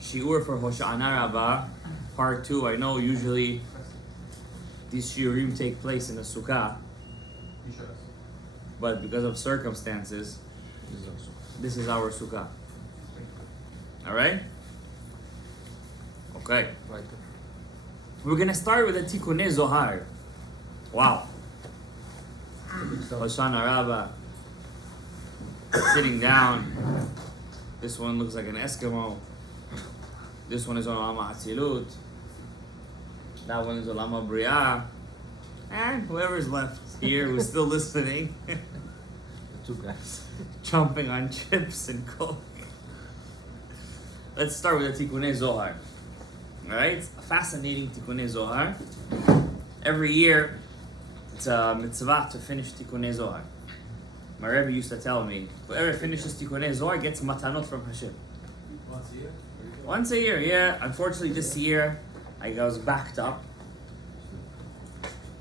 Shiur for Hoshana Raba, part 2. I know usually these shiurim take place in the sukkah, but because of circumstances, this is our sukkah. Alright? Okay. We're gonna start with the Tikkunei Zohar. Wow. Hoshana Raba. Sitting down. This one looks like an Eskimo. This one is on Olama Hatzilut. That one is Olama Briah. And whoever's left here who's still listening. The two guys. Chomping on chips and coke. Let's start with the Tikkunei Zohar. Alright? It's a fascinating Tikkunei Zohar. Every year, it's a mitzvah to finish Tikkunei Zohar. My Rebbe used to tell me, whoever finishes Tikkunei Zohar gets matanot from Hashem. Once a year? Once a year, yeah. Unfortunately, this year, I was backed up.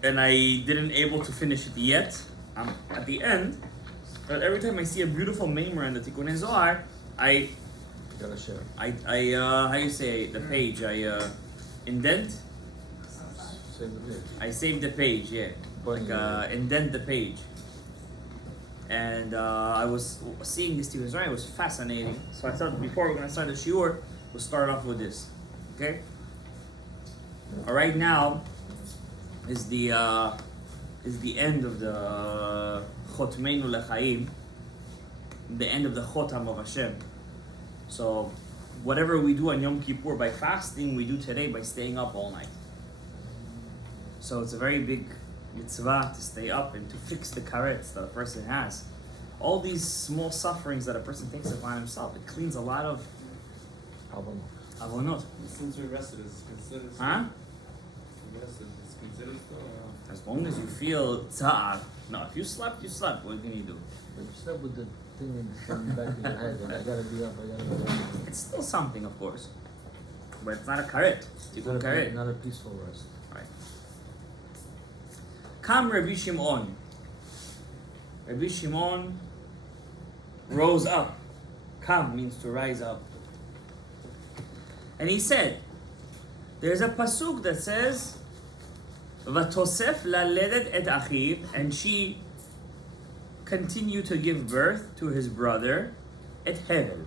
And I didn't able to finish it yet. I'm at the end. But every time I see a beautiful maimer in the Tikkunei Zohar, I Gotta share. how you say the page? I indent. Save the page. I save the page, yeah. But Indent the page. And I was seeing this Tikkunei Zohar. It was fascinating. So I thought before we're gonna start the shiur, we'll start off with this. Okay. All right, now is the end of the Chotmeinu Lechaim, the end of the Chotam of Hashem. So whatever we do on Yom Kippur by fasting, we do today by staying up all night. So it's a very big mitzvah to stay up and to fix the karets that a person has. All these small sufferings that a person takes upon himself, it cleans a lot of avonot. Since we rested, is considered still? Huh? We rested, it's considered still? As long as you feel tza'ar. No, if you slept, you slept. What can you do? But you slept with the thing in the back of your head, and I gotta be up, I gotta be up. It's still something, of course. But it's not a karet. It's a karet. Not a peaceful rest. Right. Kam Rabbi Shimon. Rabbi Shimon rose up. Kam means to rise up. And he said, there's a pasuk that says, Vatosef laledet et achiv, and she continued to give birth to his brother, et Hevel.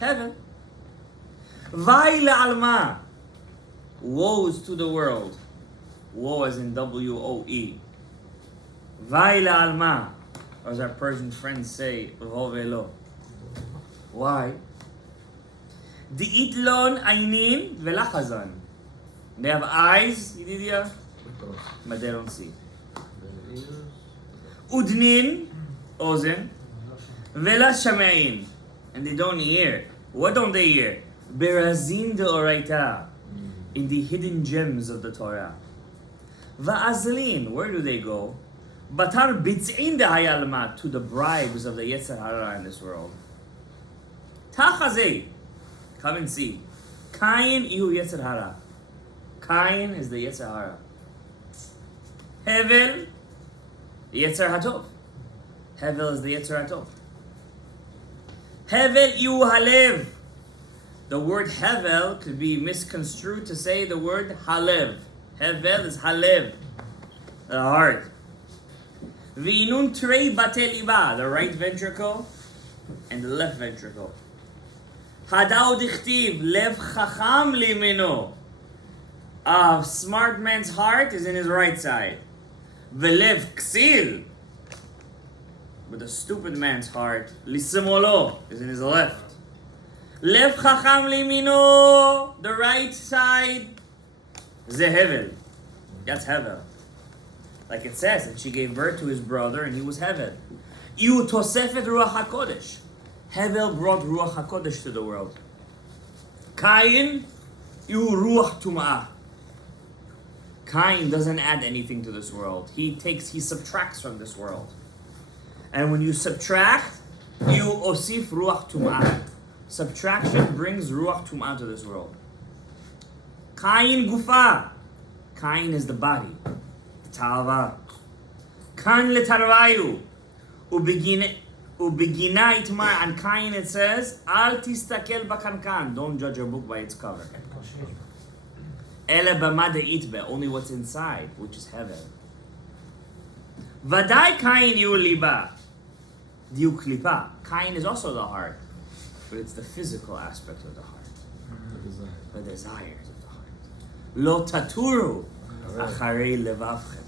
Hevel. Vai la'alma. Woes to the world. Woe as in W-O-E. Vai la'alma. Or as our Persian friends say, Vovelo. Why? Di'itlon ainin velachazan. They have eyes, Yididia, but they don't see. Udnin, ozen, vela shamein, and they don't hear. What don't they hear? Berazin de oraita, in the hidden gems of the Torah. Va'azlin, where do they go? Batar bitz'in de hayalma, to the bribes of the Yetzer Hara in this world. Tachazei, come and see. Kayin ihu Yetzer Hara. Kayin is the Yetzer Hara. Hevel, Yetzer Hatov. Hevel is the Yetzer Hatov. Hevel ihu halev. The word Hevel could be misconstrued to say the word halev. Hevel is halev, the heart. V'inun trei batei liba, the right ventricle and the left ventricle. Hadao dichtiv, lev chacham limeno. A smart man's heart is in his right side. Velev ksil. But the stupid man's heart, lisimolo, is in his left. Lev chacham limino, the right side, ze Hevel. That's Hevel. Like it says, and she gave birth to his brother, and he was Hevel. Iu tosefet ruach hakodesh. Hevel brought ruach hakodesh to the world. Kayin, iu ruach tum'ah. Kayin doesn't add anything to this world. He subtracts from this world. And when you subtract, you osif ruach tum'ah. Subtraction brings ruach tum'ah to this world. Kayin gufa. Kayin is the body, the ta'ava. Kan letarvayu. Ubegina itmar. On Kayin it says, Al tistakel bakankan. Don't judge a book by its cover. Ele b'mada itbe. Only what's inside, which is Hevel. Vadai Kayin yu liba. Diu klipa. Kayin is also the heart, but it's the physical aspect of the heart. The desires of the heart. Lo taturu acharei levavchem.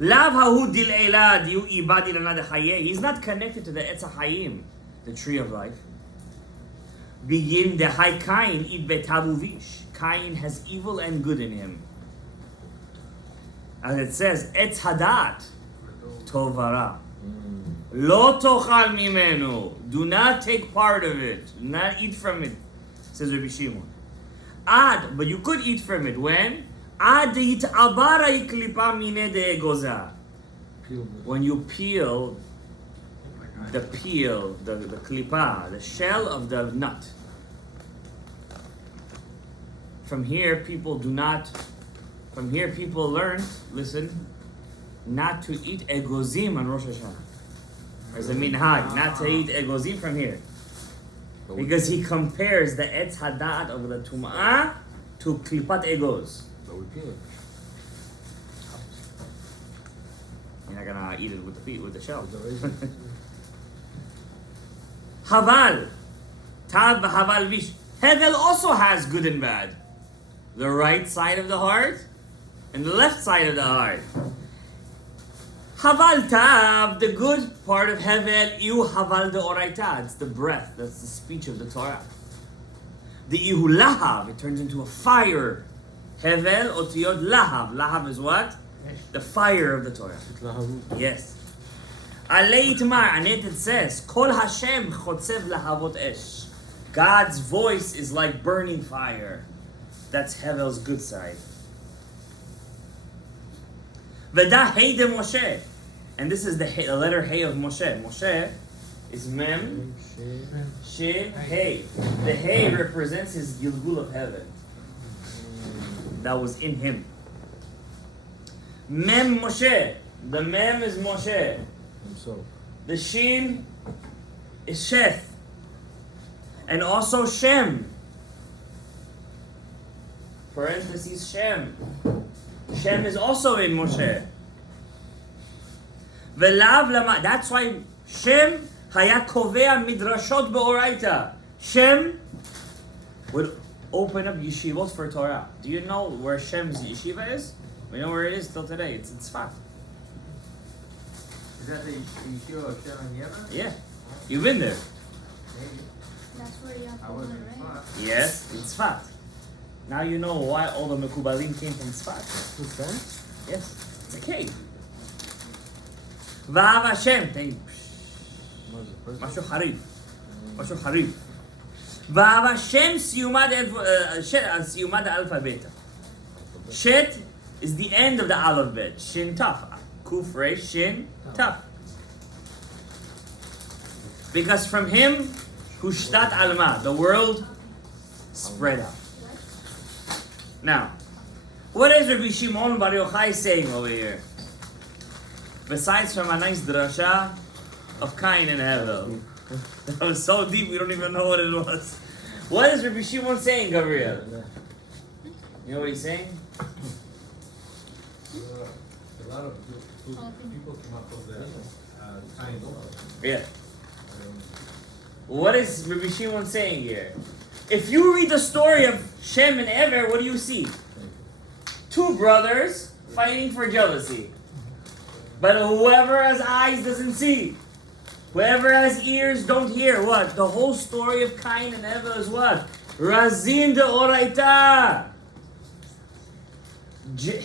Lav hahu dil elad yu ibadi lanad hayeh. He's not connected to the Etz HaChaim, the tree of life. Begin the high Kayin id betavuvish. Kayin has evil and good in him. As it says, Etz hadat tovara. Lo tochal mimenu. Do not take part of it. Do not eat from it, says Rabbi Shimon. Ad, but you could eat from it. When? Ad yit'abara iklipa mine de goza. When you peel the klipa, the shell of the nut. From here people learn, listen, not to eat egozim on Rosh Hashanah. There's a minhag, not to eat egozim from here. Because he compares the etz hadat of the tum'ah to klipat egoz. But we peel it. You're not gonna eat it with the shell. With the raisin. Haval. Tav haval vish. Hevel also has good and bad. The right side of the heart and the left side of the heart. Haval tav, the good part of Hevel, iu haval de oraita. It's the breath, that's the speech of the Torah. The ihu lahav, it turns into a fire. Hevel otiyot lahav. Lahav is what? The fire of the Torah. Yes. Alei itmar, and it says, Kol Hashem chotzev lahavot esh. God's voice is like burning fire. That's Hevel's good side. Veda hey de Moshe. And this is the letter hey of Moshe. Moshe is mem, she, hey. The hey represents his Gilgul of heaven. That was in him. Mem Moshe. The mem is Moshe. Himself. The shin is Sheth. And also Shem. Parentheses Shem. Shem is also in Moshe. Velav lama. That's why Shem haya kovea midrashot beoraita. Shem would open up yeshivot for Torah. Do you know where Shem's yeshiva is? We know where it is till today. It's in Tzfat. Is that the yeshiva of Shem and Yemen? Yeah. You've been there. Maybe. That's where you have I to wasn't learn, right? smart. Yes, in Tzfat. Now you know why all the Mekubalim came from Tzfat. Who's that? Yes, it's a cave. Va'av Hashem. Mashu harif. Mashu harif. Va'av Hashem siyumad alpha beta. Shet is the end of the aleph bet. Shin taf. Kuf resh shin taf. Because from him, hushtat alma, the world spread out. Now, what is Rabbi Shimon Bar Yochai saying over here? Besides from a nice drasha of Kayin and Hevel. That was so deep we don't even know what it was. What is Rabbi Shimon saying, Gabriel? You know what he's saying? A lot of people come up with that kind of. Yeah. What is Rabbi Shimon saying here? If you read the story of Shem and Ever, what do you see? Two brothers fighting for jealousy. But whoever has eyes doesn't see. Whoever has ears don't hear. What? The whole story of Kayin and Hevel is what? Razin de Oraita.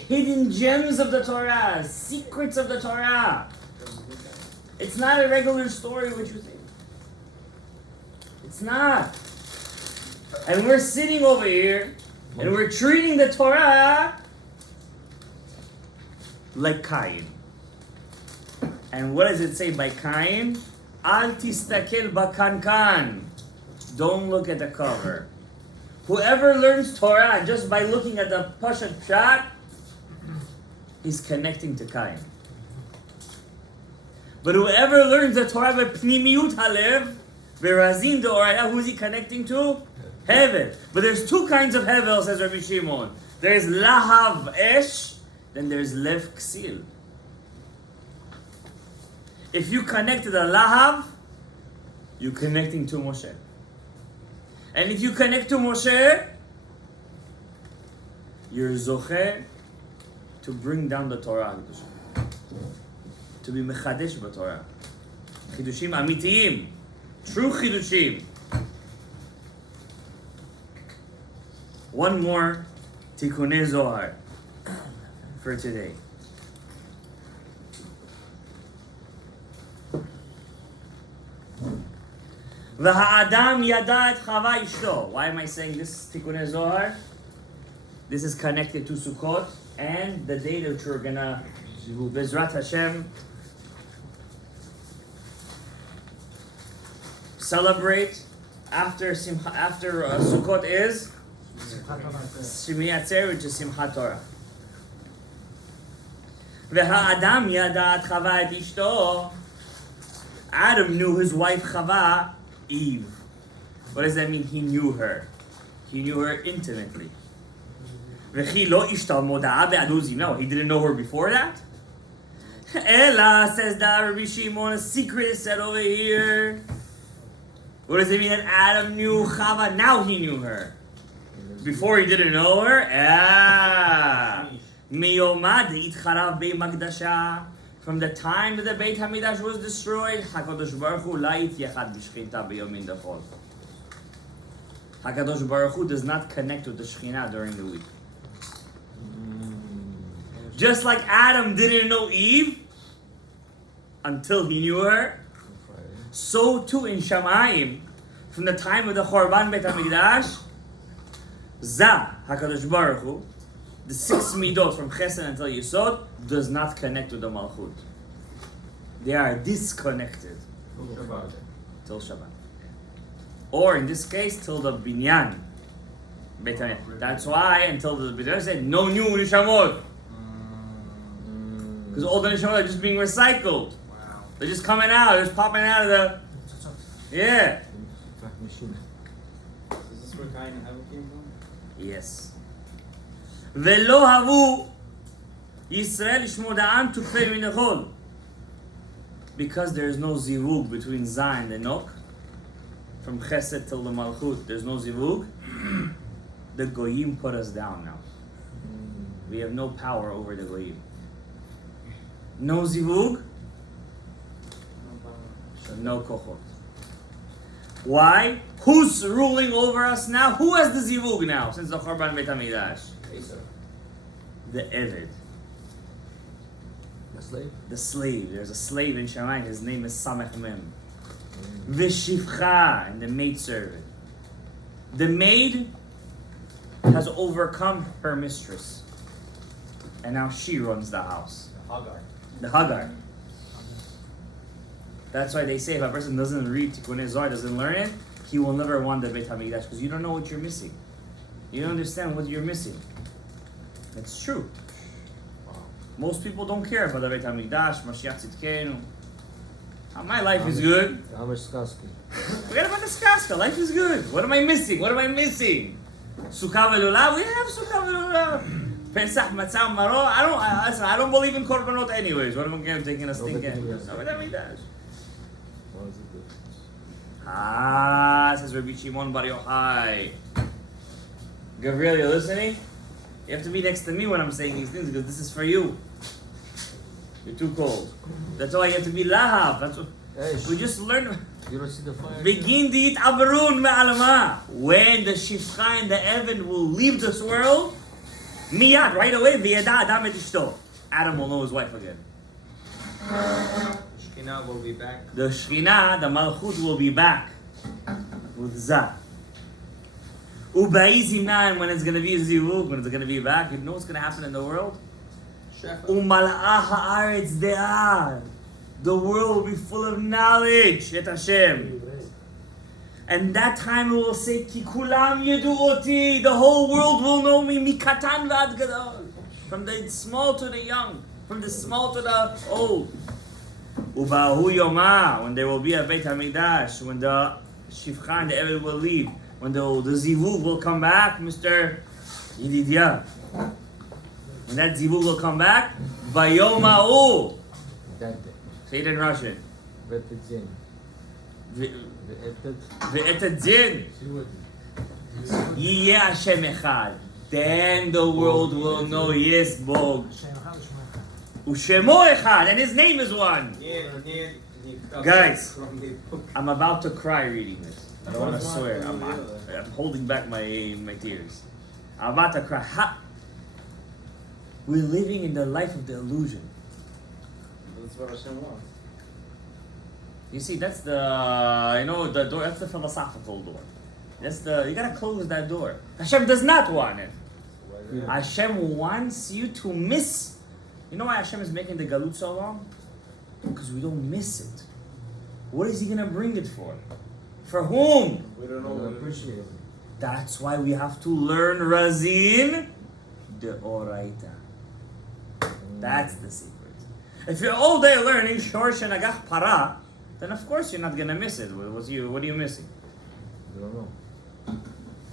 Hidden gems of the Torah. Secrets of the Torah. It's not a regular story what you think. It's not. And we're sitting over here and we're treating the Torah like Kayin. And what does it say by Kayin? Al tistakel bakankan. Don't look at the cover. Whoever learns Torah just by looking at the Pashat Pshat, he's connecting to Kayin. But whoever learns the Torah by pnimiyut halev, verazin de'oraya, who's he connecting to? Hevel. But there's two kinds of Hevel, says Rabbi Shimon. There's lahav esh, then there's lev ksil. If you connect to the lahav, you're connecting to Moshe. And if you connect to Moshe, you're zoche to bring down the Torah. To be mechadesh b'Torah. Chidushim amitiyim. True chidushim. One more tikkunei Zohar for today. V'ha'adam yada et Chava ishto. Why am I saying this tikkunei Zohar? This is connected to Sukkot and the day that we're gonna, Bezrat Hashem, celebrate after Sukkot is Shmini Atzer, which is Simchat Torah. V'ha'adam yada et Chava et ishto. Adam knew his wife Chava, Eve. What does that mean? He knew her. He knew her intimately. V'chi lo ishta moda'a be'aduzim. No, he didn't know her before that. Ella, says that Rabbi Shimon, a secret is said over here. What does it mean that Adam knew Chava? Now he knew her. Before he didn't know her? Miyomad itcharav be'magdasha. From the time that the Beit HaMikdash was destroyed, HaKadosh Baruch Hu la yitchad b'shchita b'yomin dachol. HaKadosh Baruch Hu does not connect with the Shekhinah during the week. Just like Adam didn't know Eve until he knew her, so too in Shamayim, from the time of the Chorban Beit HaMikdash, Zah HaKadosh Baruch Hu, the 6 midot from Chesed until Yesod, does not connect with the Malchut. They are disconnected till Shabbat. Or in this case, till the Binyan. That's why until the Binyan said, no new Nishamot. Because all the Nishamot are just being recycled. Wow. They're just coming out, they're just popping out of the... Yeah. Is this where Kayin and Hevel came from? Yes. ולא הבו ישראל שמודעם תופל מן החול. Because there is no zivug between Zayin and Nok, from Chesed till the Malchut, there's no zivug. The Goyim put us down now. We have no power over the Goyim. No zivug, no kochot. Why? Who's ruling over us now? Who has the zivug now since the Chorban Beit HaMikdash? The Eved. The slave? The slave. There's a slave in Shamayim. His name is Samech Mem. V'shivcha, and the maidservant. The maid has overcome her mistress. And now she runs the house. The Hagar. That's why they say if a person doesn't read Tikkunei Zohar, doesn't learn it, he will never want the Beit HaMikdash because you don't know what you're missing. You don't understand what you're missing. It's true. Most people don't care about the Beit HaMikdash, Mashiach Tzidkenu. My life is good. Forget about the skaska. Life is good. What am I missing? What am I missing? Sukkah ve'lulav? We have sukkah ve'lulav. Pesach, matzah, maro. I don't believe in korbanot anyways. What am I going to take in a stinking? No Beit HaMikdash. Says Rabbi Shimon Bar Yochai. Gabriel, you listening? You have to be next to me when I'm saying these things because this is for you. You're too cold. That's why you have to be lahav. That's what we just learned. You don't see the fire? Begin the abarun me'alama. When the shifcha and the Eved will leave this world, miyad, right away, v'yada adam et ishto. Adam will know his wife again. Shekhinah will be back. The Shekhinah, the Malchut will be back with Zah. Ubaizimnan, when it's going to be a zivug, when it's going to be back, you know what's going to happen in the world? Umal'ah ha'aretz de'ah. The world will be full of knowledge, et Hashem. And that time we will say, Ki kulam yedu oti. The whole world will know me, mikatan v'ad gadol. From the small to the young, from the small to the old. Ubahu Yoma, when there will be a Beit HaMikdash, when the Shifcha and the Hevel will leave, when the Zivug will come back, Mr. Yididia. When that Zivug will come back, Bayoma'u. That day. Say it in Russian. Ve'etzin. Ve'etadzin. See what? Yiyeh Hashem Echad. Then the world will know, yes, Bog. Ushemo Echad, and his name is one. Guys, I'm about to cry reading this. I don't want to swear. I'm holding back my tears. I'm about to cry. We're living in the life of the illusion. That's what Hashem wants. You see, that's the the door. That's the philosophical door. You gotta close that door. Hashem does not want it. Hashem wants you to miss. You know why Hashem is making the galut so long? Because we don't miss it. What is He gonna bring it for? For whom? We don't know. Appreciate it. That's why we have to learn Razin de Oraita. That's the secret. If you're all day learning Shorsh and Agach Para, then of course you're not gonna miss it. What are you missing? I don't know.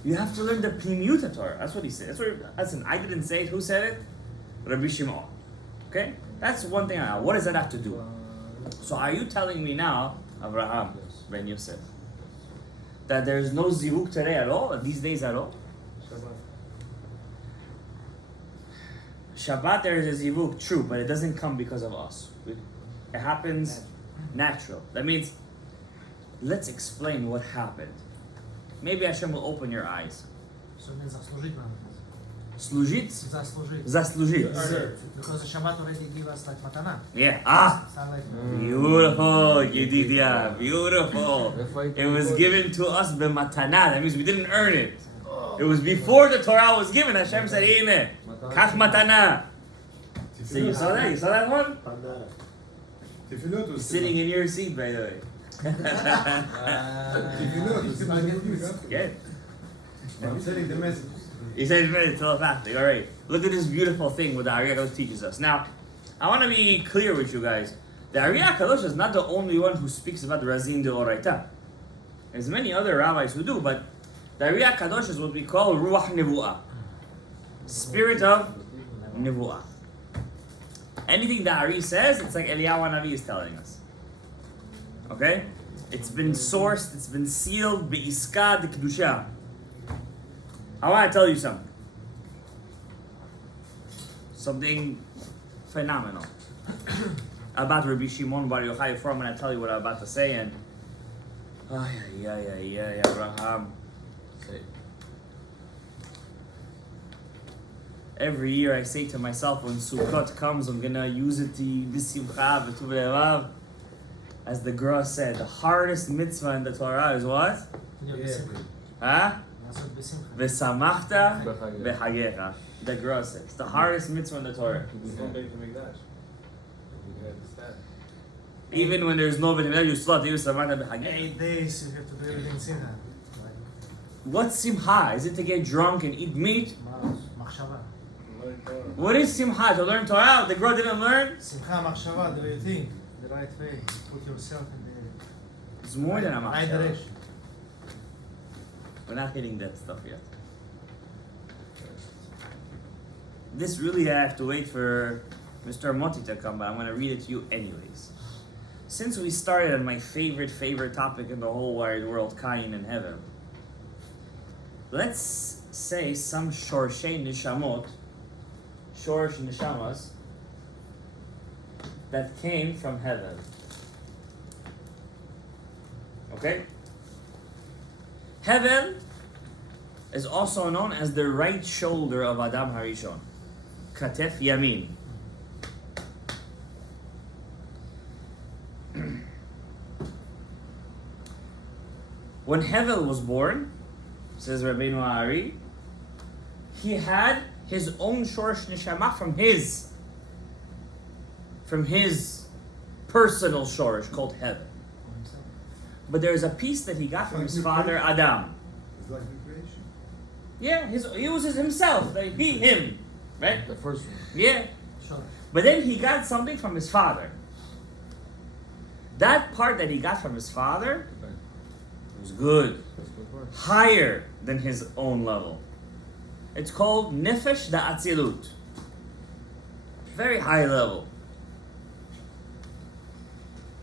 You have to learn the Pnimiut Torah. That's what he said. Listen, I didn't say it. Who said it? Rabbi Shimon. Okay? That's one thing. What does that have to do? So are you telling me now, Abraham ben Yosef, that there's no zivuk today at all, these days at all? Shabbat there is a zivuk, true, but it doesn't come because of us. It happens natural. That means, let's explain what happened. Maybe Hashem will open your eyes. Slujit? Zaslujit. Because the Shabbat already gave us like matana. Yeah. Sound like Beautiful, Yedidia. Beautiful. It was given to us b'matana. That means we didn't earn it. It was before the Torah was given. Hashem said, Eine, kach matana. So you saw that? You saw that one? He's sitting in your seat, by the way. Yeah. I'm sending the message. He said it's very telepathic. All right. Look at this beautiful thing what the Ari HaKadosh teaches us. Now, I want to be clear with you guys. The Ari HaKadosh is not the only one who speaks about the Razin de Oraita. There's many other rabbis who do, but the Ari HaKadosh is what we call Ruach Nevu'ah. Spirit of Nevu'ah. Anything the Ari says, it's like Eliyahu Hanavi is telling us. Okay? It's been sourced, it's been sealed, Be'iskad Kedusha. I want to tell you something. Something phenomenal about Rabbi Shimon Bar Yochai. Before I'm going to tell you what I'm about to say, and Abraham. Every year I say to myself, when Sukkot comes, I'm going to use it to B'simcha v'tuv levav. As the Gra said, the hardest mitzvah in the Torah is what? Huh? V'samachta v'chagecha. The Gra says. It's the hardest mitzvah in the Torah. Even when there's no Beit HaMikdash, you still have to use samachta v'chagecha. 8 days you have to do everything simcha. What's simcha? Is it to get drunk and eat meat? Machshava. What is simcha? To learn Torah? The Gra didn't learn? Simcha machshava, do you think? The right way. Put yourself in the It's more than a right machshava. direction. We're not hitting that stuff yet. This really I have to wait for Mr. Moti to come, but I'm going to read it to you anyways. Since we started on my favorite topic in the whole wide world, Kayin and Hevel, let's say some Shorshei Nishamot, Shorsh Nishamas, that came from Hevel. Okay? Hevel is also known as the right shoulder of Adam Harishon. Katef Yamin. When Hevel was born, says Rabbeinu Ari, he had his own Shorsh Neshama from his personal Shorsh called Hevel. But there's a piece that he got from his father Adam. It's like the creation. Yeah, he was himself, like him, right? The first one. Yeah. Sure. But then he got something from his father. That part that he got from his father Right. was good, That's good work. higher than his own level. It's called Nefesh Da'atzilut. Very high level.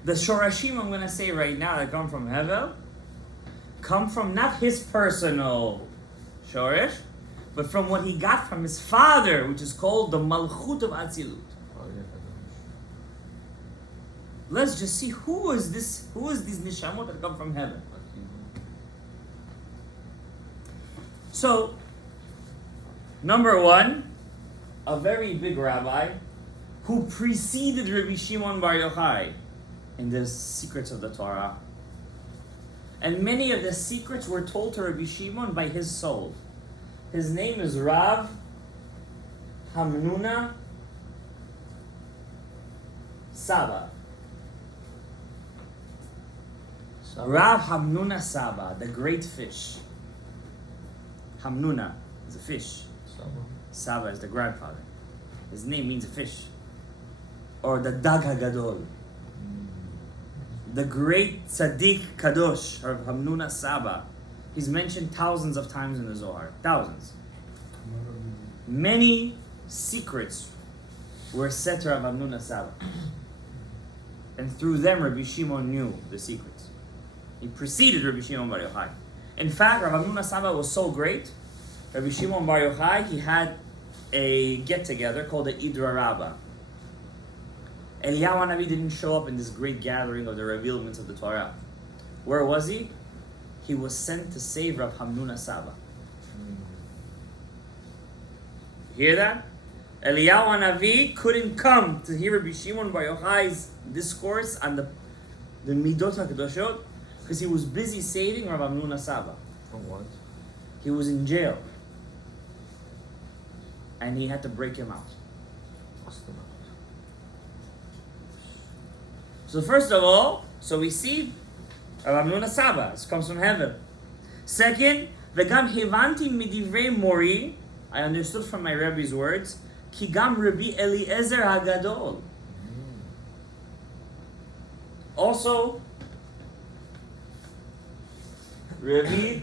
The Shorashim I'm going to say right now that come from Hevel come from not his personal Shoresh, but from what he got from his father, which is called the Malchut of Atzilut. Oh, yeah, Let's just see who is these Nishamot that come from heaven. So, number one, a very big rabbi who preceded Rabbi Shimon Bar Yochai in the secrets of the Torah. And many of the secrets were told to Rabbi Shimon by his soul. His name is Rav Hamnuna Saba. Rav Hamnuna Saba, the great fish. Hamnuna is a fish. Saba is the grandfather. His name means a fish. Or the Dag HaGadol. The great Tzaddik Kadosh, or Hamnuna Saba. He's mentioned thousands of times in the Zohar. Thousands. Many secrets were said to Rav Hamnuna Saba. And through them, Rabbi Shimon knew the secrets. He preceded Rabbi Shimon Bar Yochai. In fact, Rav Hamnuna Saba was so great, Rabbi Shimon Bar Yochai, he had a get-together called the Idra Raba. Eliyahu Hanavi didn't show up in this great gathering of the revealments of the Torah. Where was he? He was sent to save Rav Hamnuna Saba. Hear that? Eliyahu Hanavi couldn't come to hear Rabbi Shimon Bar Yochai's discourse on the Midot HaKadoshot because he was busy saving Rav Hamnuna Saba. From what? He was in jail. And he had to break him out. So first of all, so we see Rav Hamnuna Saba. This comes from Hevel. Second, V'gam hevanti midivrei mori. I understood from my Rebbe's words. Ki gam Rabbi Eliezer Hagadol. Also, Rabbi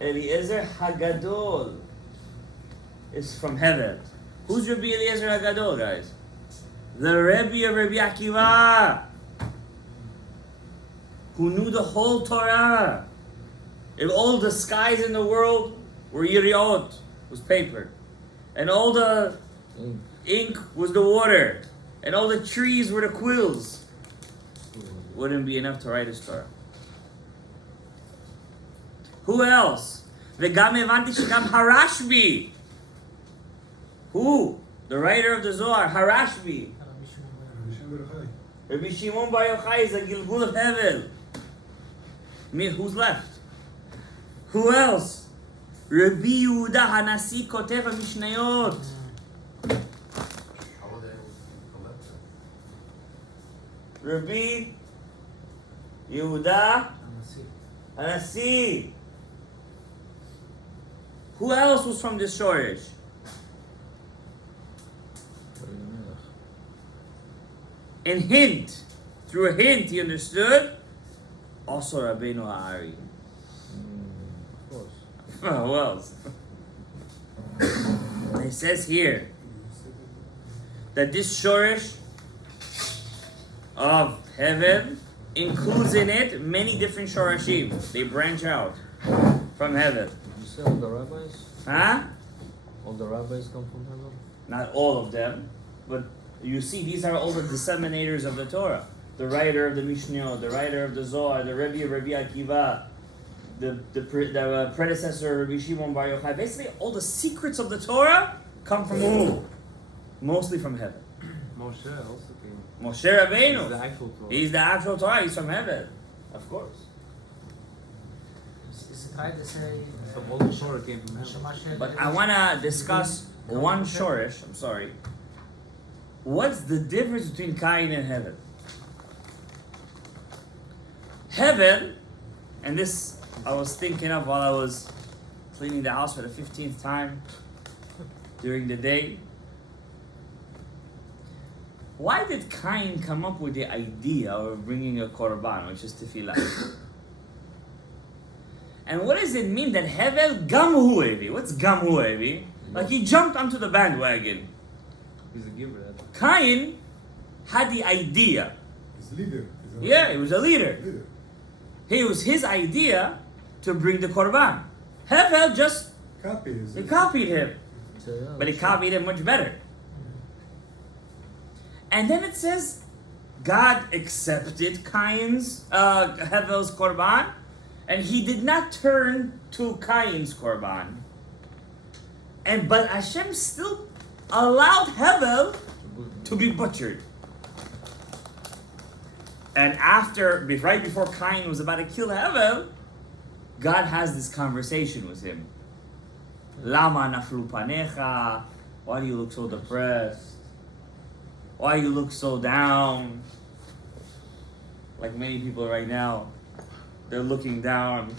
Eliezer Hagadol is from Hevel. Who's Rabbi Eliezer Hagadol, guys? The Rebbe of Rabbi Akiva, who knew the whole Torah. If all the skies in the world were yiriot, was paper, and all the ink was the water, and all the trees were the quills, wouldn't be enough to write his Torah. Who else? V'gam evanti shegam Harashbi. Who? The writer of the Zohar, Harashbi. Rabbi Shimon Bar Yochai is a Gilgul of Hevel. Who's left? Who else? Rabbi Yehuda Hanasi Kotev HaMishnayot. Rabbi Yehuda Hanasi. Who else was from this Shoresh? And hint, through a hint, he understood. Also, Rabbeinu Ha'ari. Of course. Who else? It says here that this Shoresh of Hevel includes in it many different Shorashim. They branch out from Hevel. You say all the rabbis? Huh? All the rabbis come from heaven? Not all of them, but you see, these are all the disseminators of the Torah. The writer of the Mishnah, the writer of the Zohar, the Rebbe of Rabbi Akiva, the predecessor of Rabbi Shimon Bar Yochai. Basically, all the secrets of the Torah come from who? Mostly from heaven. Moshe also came. Moshe Rabbeinu. He's the actual Torah. He's the actual Torah. He's from heaven. Of course. Is it right to say So all the Torah came from heaven. Shemashel? But I want to discuss one Shoresh. I'm sorry. What's the difference between Kayin and Hevel? Hevel, and this I was thinking of while I was cleaning the house for the 15th time during the day. why did Kayin come up with the idea of bringing a korban, which is tefillah? And what does it mean that Hevel gam hu hevi? What's gam hu hevi? Like he jumped onto the bandwagon. He's a giver. Kayin had the idea. He's a leader. Yeah, he was a leader. It was his idea to bring the korban. Hevel just he copied him, So, yeah, but he copied him much better. And then it says, God accepted Hevel's korban, and he did not turn to Kayin's korban. But Hashem still allowed Hevel to be butchered. And right before Kayin was about to kill Hevel, God has this conversation with him. Lama naflu panecha? Why do you look so depressed? Why you look so down? Like many people right now, they're looking down.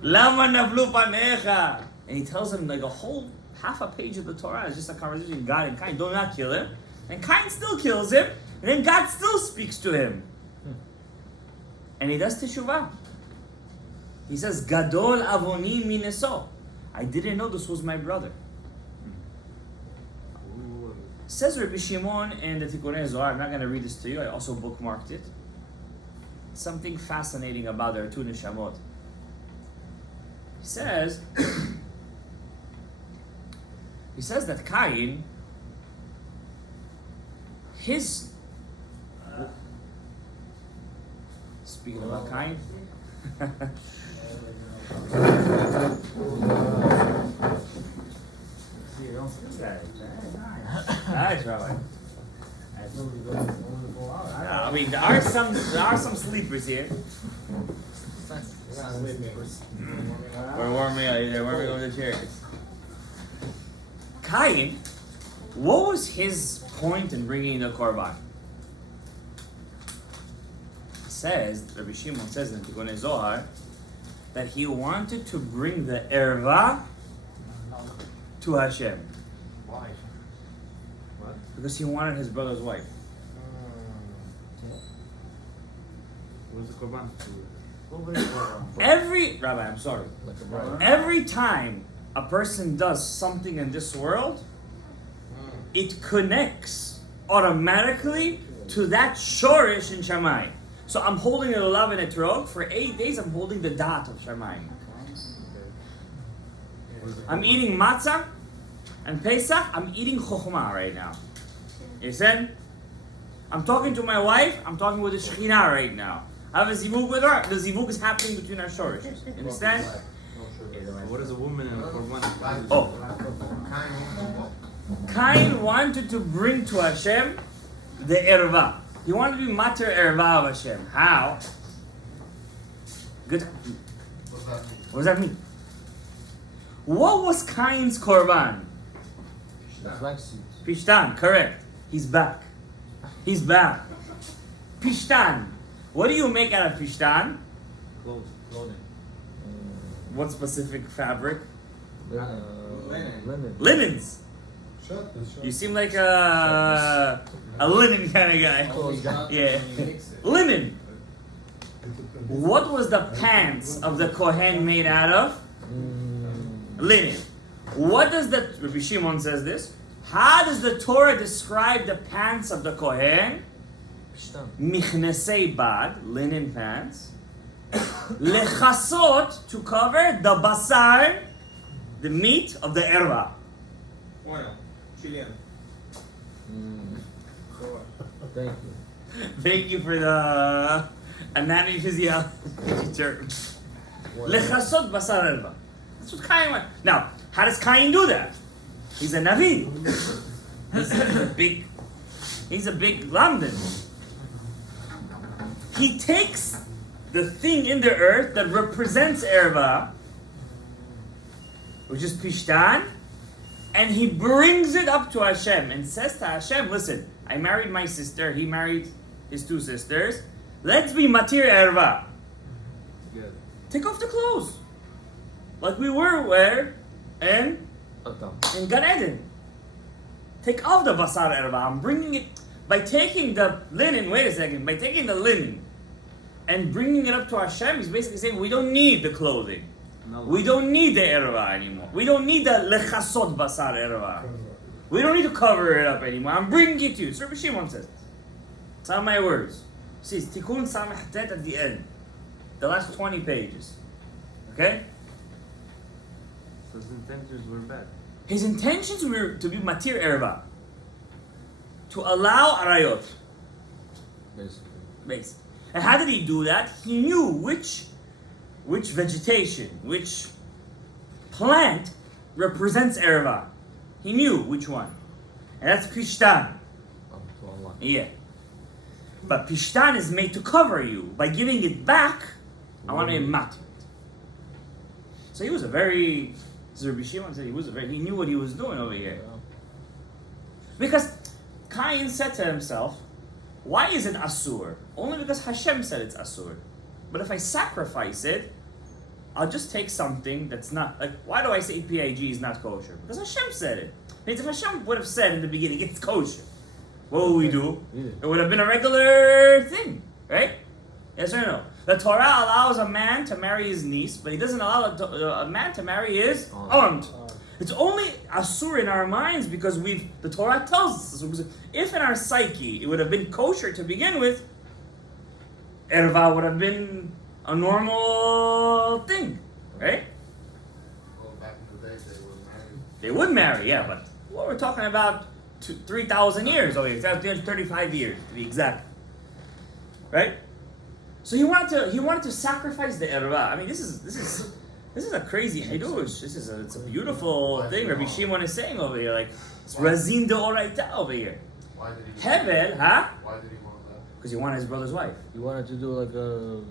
Lama naflu panecha? And he tells him like a whole half a page of the Torah is just a conversation with God and Kayin. Do not kill him. And Kayin still kills him. And then God still speaks to him. And he does teshuvah. He says, Gadol avoni mineso. I didn't know this was my brother. Says Rabbi Shimon in the Tikkunei Zohar, I'm not going to read this to you, I also bookmarked it. Something fascinating about their two neshamot. He says that Kayin, speaking about Kayin, nice, Rabbi. I mean, there are some sleepers here. We're warming up. They're warming up the chairs. Kayin, what was his point in bringing the korban? Rabbi Shimon says in Tikkunei Zohar that he wanted to bring the erva to Hashem. Why? Because he wanted his brother's wife. Where's the korban? Rabbi, I'm sorry. Every time a person does something in this world, it connects automatically to that shorish in Shamayim. So I'm holding the lulav and etrog for 8 days. I'm holding the dot of Shamayim. I'm eating matzah and Pesach. I'm eating chokhmah right now. You said? I'm talking to my wife. I'm talking with the Shekhinah right now. I have a zivug with her. The zivug is happening between our shorish. Understand? What is a woman and a korban? Oh. Kayin wanted to bring to Hashem the erva. He wanted to be mater erva of Hashem. How? Good. What does that mean? What was Kayin's korban? Pishtan, correct. He's back. He's back. Pishtan. What do you make out of pishtan? Clothing. What specific fabric? Linen. Linens. You seem like a linen kind of guy. Yeah. Linen. What was the pants of the Kohen made out of? Linen. What does the Rabbi Shimon says this? How does the Torah describe the pants of the Kohen? Michnesei bad, linen pants. Lechasot, to cover the basar, the meat of the erva. Oil. Chilean. Thank you. Thank you for the anatomy physiology term. Lechasot basar erva. That's what Kayin went. Now, how does Kayin do that? He's a Navi. He's a big lamdan. He takes the thing in the earth that represents erva, which is pishtan, and he brings it up to Hashem and says to Hashem, listen, I married my sister, he married his two sisters, let's be matir erva. Take off the clothes. Like we were where? In Gadaev. take off the basar erva. I'm bringing it by taking the linen. Wait a second. By taking the linen and bringing it up to Hashem, he's basically saying we don't need the clothing. We don't need the erva anymore. We don't need the lechasot basar erva. We don't need to cover it up anymore. I'm bringing it to you. So Rabbi Shimon says, it's not my words. See, it's Tikkun Samech Tet at the end. The last 20 pages. Okay? So his intentions were bad. His intentions were to be matir erva. To allow arayot. Basically. And how did he do that? He knew which vegetation, which plant represents erva. He knew which one. And that's pishtan. Yeah. But pishtan is made to cover you. By giving it back, I want to matir it. So he was a very, as Rabbi Shimon said, he knew what he was doing over here. Because Kayin said to himself, why is it asur? Only because Hashem said it's asur. But if I sacrifice it, I'll just take something that's not, like, why do I say PIG is not kosher? Because Hashem said it. If Hashem would have said in the beginning, it's kosher, what would we do? It would have been a regular thing, right? Yes or no? The Torah allows a man to marry his niece, but he doesn't allow a man to marry his aunt. It's only asur in our minds because the Torah tells us. If in our psyche it would have been kosher to begin with, erva would have been a normal thing, right? Well, back in the day, they were married. They would marry, yeah, but what we're talking about 3,000 years over here, 335 years to be exact, right? So he wanted to sacrifice the erva. I mean, this is a crazy hidush. It's a beautiful thing. Rabbi Shimon is saying over here, like it's razin de oraita over here. Why did he? Hevel, huh? Why did he want that? Because he wanted his brother's wife. He wanted to do like a,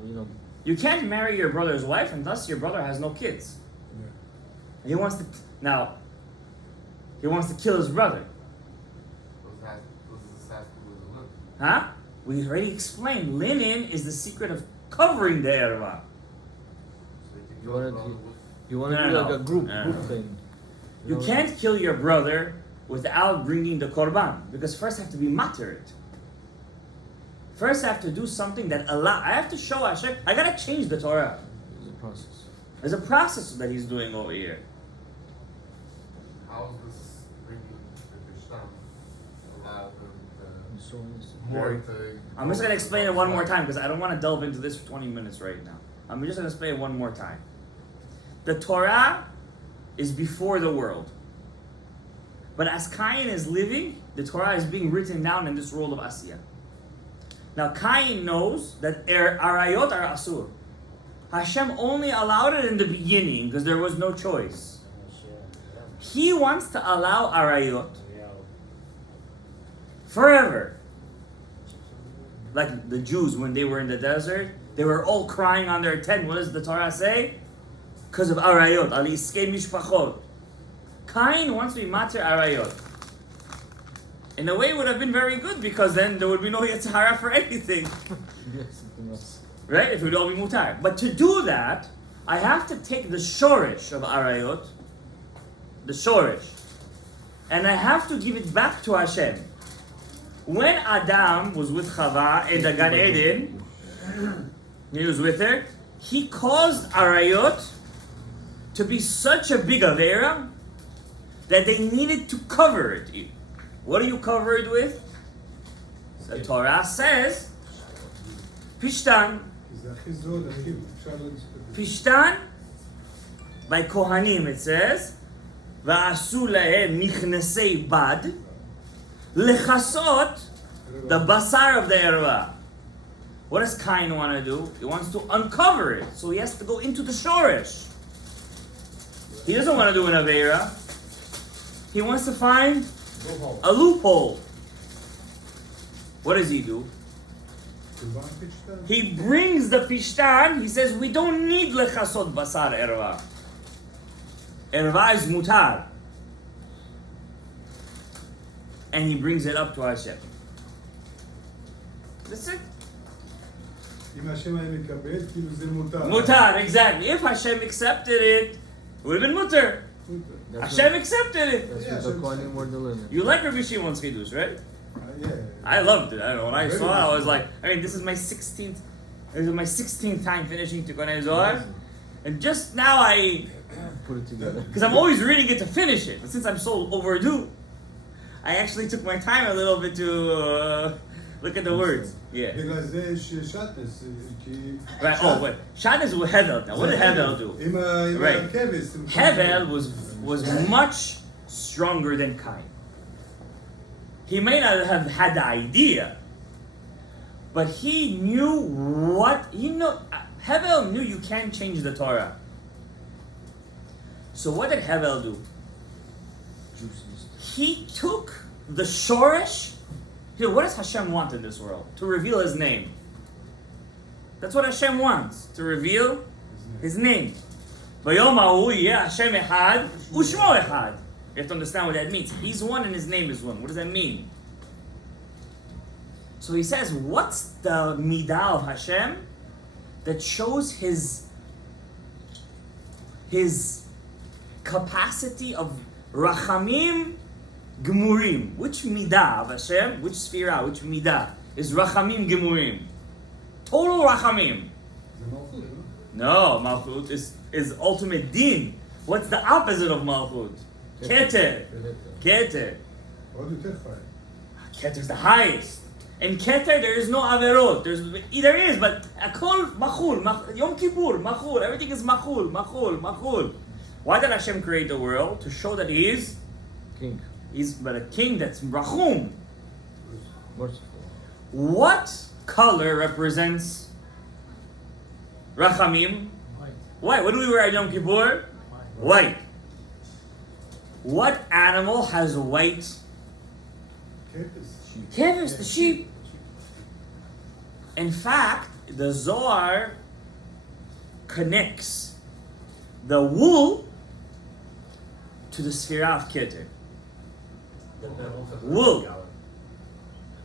You can't marry your brother's wife unless your brother has no kids. And he wants to kill his brother. Was this has to do with the linen? Huh? We already explained linen is the secret of covering the erva. So he You can wanted kill his brother to- with. you want to No, do no, like a no. group No. thing. You can't kill your brother without bringing the korban, because first I have to be matir it. First I have to do something that I have to show Hashem, I gotta change the Torah. It's a process. There's a process that he's doing over here. How is this bringing the Krishna allow them So it's to more to? I'm just gonna explain it one more time because I don't want to delve into this for 20 minutes right now. I'm just gonna explain it one more time. The Torah is before the world. But as Kayin is living, the Torah is being written down in this world of Asiya. Now Kayin knows that arayot are asur. Hashem only allowed it in the beginning because there was no choice. He wants to allow arayot forever. Like the Jews when they were in the desert, they were all crying on their tent. What does the Torah say? Because of arayot, ali iskei mishpachot. Kayin wants to be matir arayot. In a way, it would have been very good because then there would be no Yetzirah for anything. something else. Right? It would all be mutar. But to do that, I have to take the shorish of arayot, the shorish, and I have to give it back to Hashem. When Adam was with Chava in the Gan Eden, he was with her, he caused arayot to be such a big avera that they needed to cover it. What do you cover it with? The Torah says, Pishtan. Pishtan, by Kohanim it says, Va'asu lahem michnesei bad, lechasot, the basar of the erva. What does Kain want to do? He wants to uncover it, so he has to go into the shorish. He doesn't want to do an avera. He wants to find a loophole. What does he do? He brings the pishtan. He says, we don't need lechasot basar erva. Erva is mutar. And he brings it up to Hashem. That's it. Mutar, exactly. If Hashem accepted it, it would have been mutar. Hashem accepted it. That's Yeah, what the so- Kohanim were delivering. You like Rabbi Shimon's Chidush, right? Yeah. I loved it. I don't know. When I Very saw it, I good. was like, I mean, this is my 16th time finishing Tikkun Zohar. And just now Put it together. because I'm always reading it to finish it. But since I'm so overdue, I actually took my time a little bit to look at the words. Yeah. בגלל זה יש שטנס, כי... Right. Oh, wait. Shad is with Hevel now. What did Hevel do? עם Right. הכבש. Hevel was much stronger than Kayin. He may not have had the idea, but he knew Hevel knew you can't change the Torah. So what did Hevel do? Juices. He took the shoresh. Here, what does Hashem want in this world? To reveal His name. That's what Hashem wants. To reveal His name. ביום ההוא יהיה השם אחד ושמו אחד. You have to understand what that means. He's one and His name is one. What does that mean? So he says, what's the midah of Hashem that shows His capacity of rachamim gemurim? Which midah of Hashem, which sphira, which midah is rachamim gemurim? Total rachamim. No, malchut is ultimate din. What's the opposite of malchut? Keter. Keter. עוד יותר פיין. Keter is the highest. In Keter there is no averot. There is, but akol machul. Yom Kippur, machul. Everything is machul, machul, machul. Why did Hashem create the world? To show that He is King. He's but a king that's rachum. Merciful. What color represents rachamim? White. What do we wear at Yom Kippur? White. What animal has white? כבש. Kevis, the sheep. In fact, the Zohar connects the wool to the Sphira of Keter. Wool.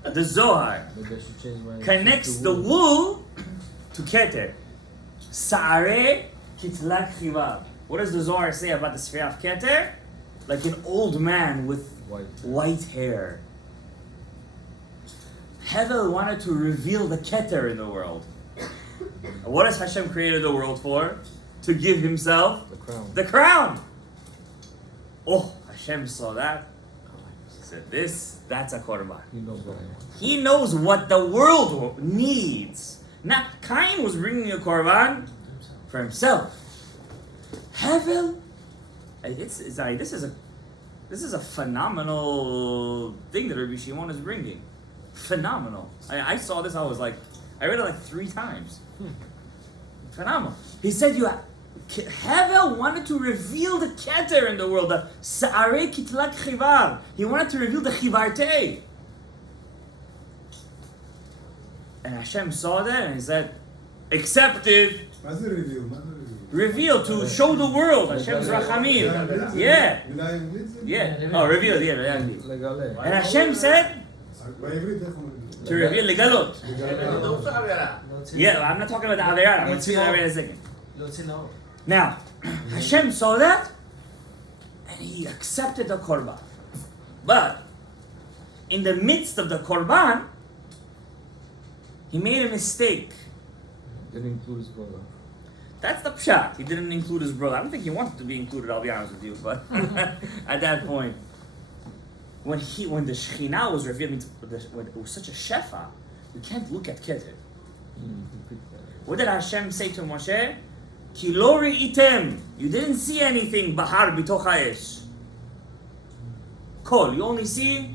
The Zohar Maybe I should change my connects to the wool. wool to Keter. Sa'are kitlak chivav. What does the Zohar say about the Sphira of Keter? Like an old man with white hair. Hevel wanted to reveal the Keter in the world. What has Hashem created the world for? To give Himself The crown. the crown. Oh, Hashem saw that. He said, that's a korban. He knows what I am. He knows what the world needs. Now, Kayin was bringing a korban for himself. Hevel, this is a phenomenal thing that Rabbi Shimon is bringing. Phenomenal. I saw this. I read it like 3 times. Phenomenal. He said Hevel wanted to reveal the Keter in the world, the Sa'are Kitlak Chivar. He wanted to reveal the Chivarte. And Hashem saw that and He said, accepted. מה זה ריביו? מה זה ריביו? Reveal to show the world Hashem's Rachamim. Yeah. מילה אנגלית זה? Yeah. Oh, reveal. Yeah. לגלה. And Hashem said בעברית איך אומרים? to reveal legalot. לגלות. Yeah, I'm not talking about the Averah. I'm going to speak about it in a second. Now, Hashem saw that and He accepted the korban. But in the midst of the korban, He made a mistake. Didn't include his brother. That's the pshat. He didn't include his brother. I don't think he wanted to be included, I'll be honest with you, but at that point, when the Shekhinah was revealed, when it was such a shefa, you can't look at Keter. What did Hashem say to Moshe? Ki lo ri'item. You didn't see anything, bahar bitoch ha'esh. Kol, you only see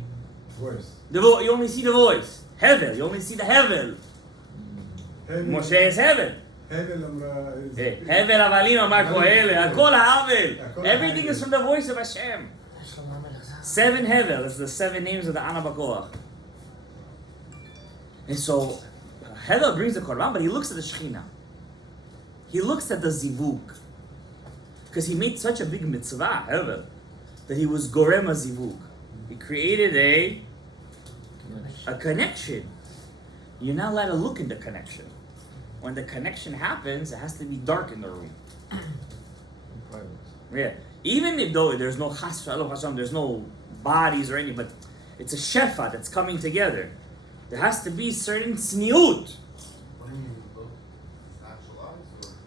voice. you only see the voice. Hevel, you only see the Hevel. Moshe is Hevel. הבל אמרה... Hevel avalim amar kohele, hakol ha'avel. Everything is from the voice of Hashem. 7 Hevel is the 7 names of the Ana Bakoach. And so Hevel brings the Korban, but he looks at the Shekhinah. He looks at the Zivug. Because he made such a big mitzvah, Hevel, that he was Gorem a Zivug. He created a connection. You're not allowed to look in the connection. When the connection happens, it has to be dark in the room. Private. Yeah. Even if though there's no chas shalom, Hashem, there's no bodies or anything, but it's a shefa that's coming together. There has to be certain tzniut.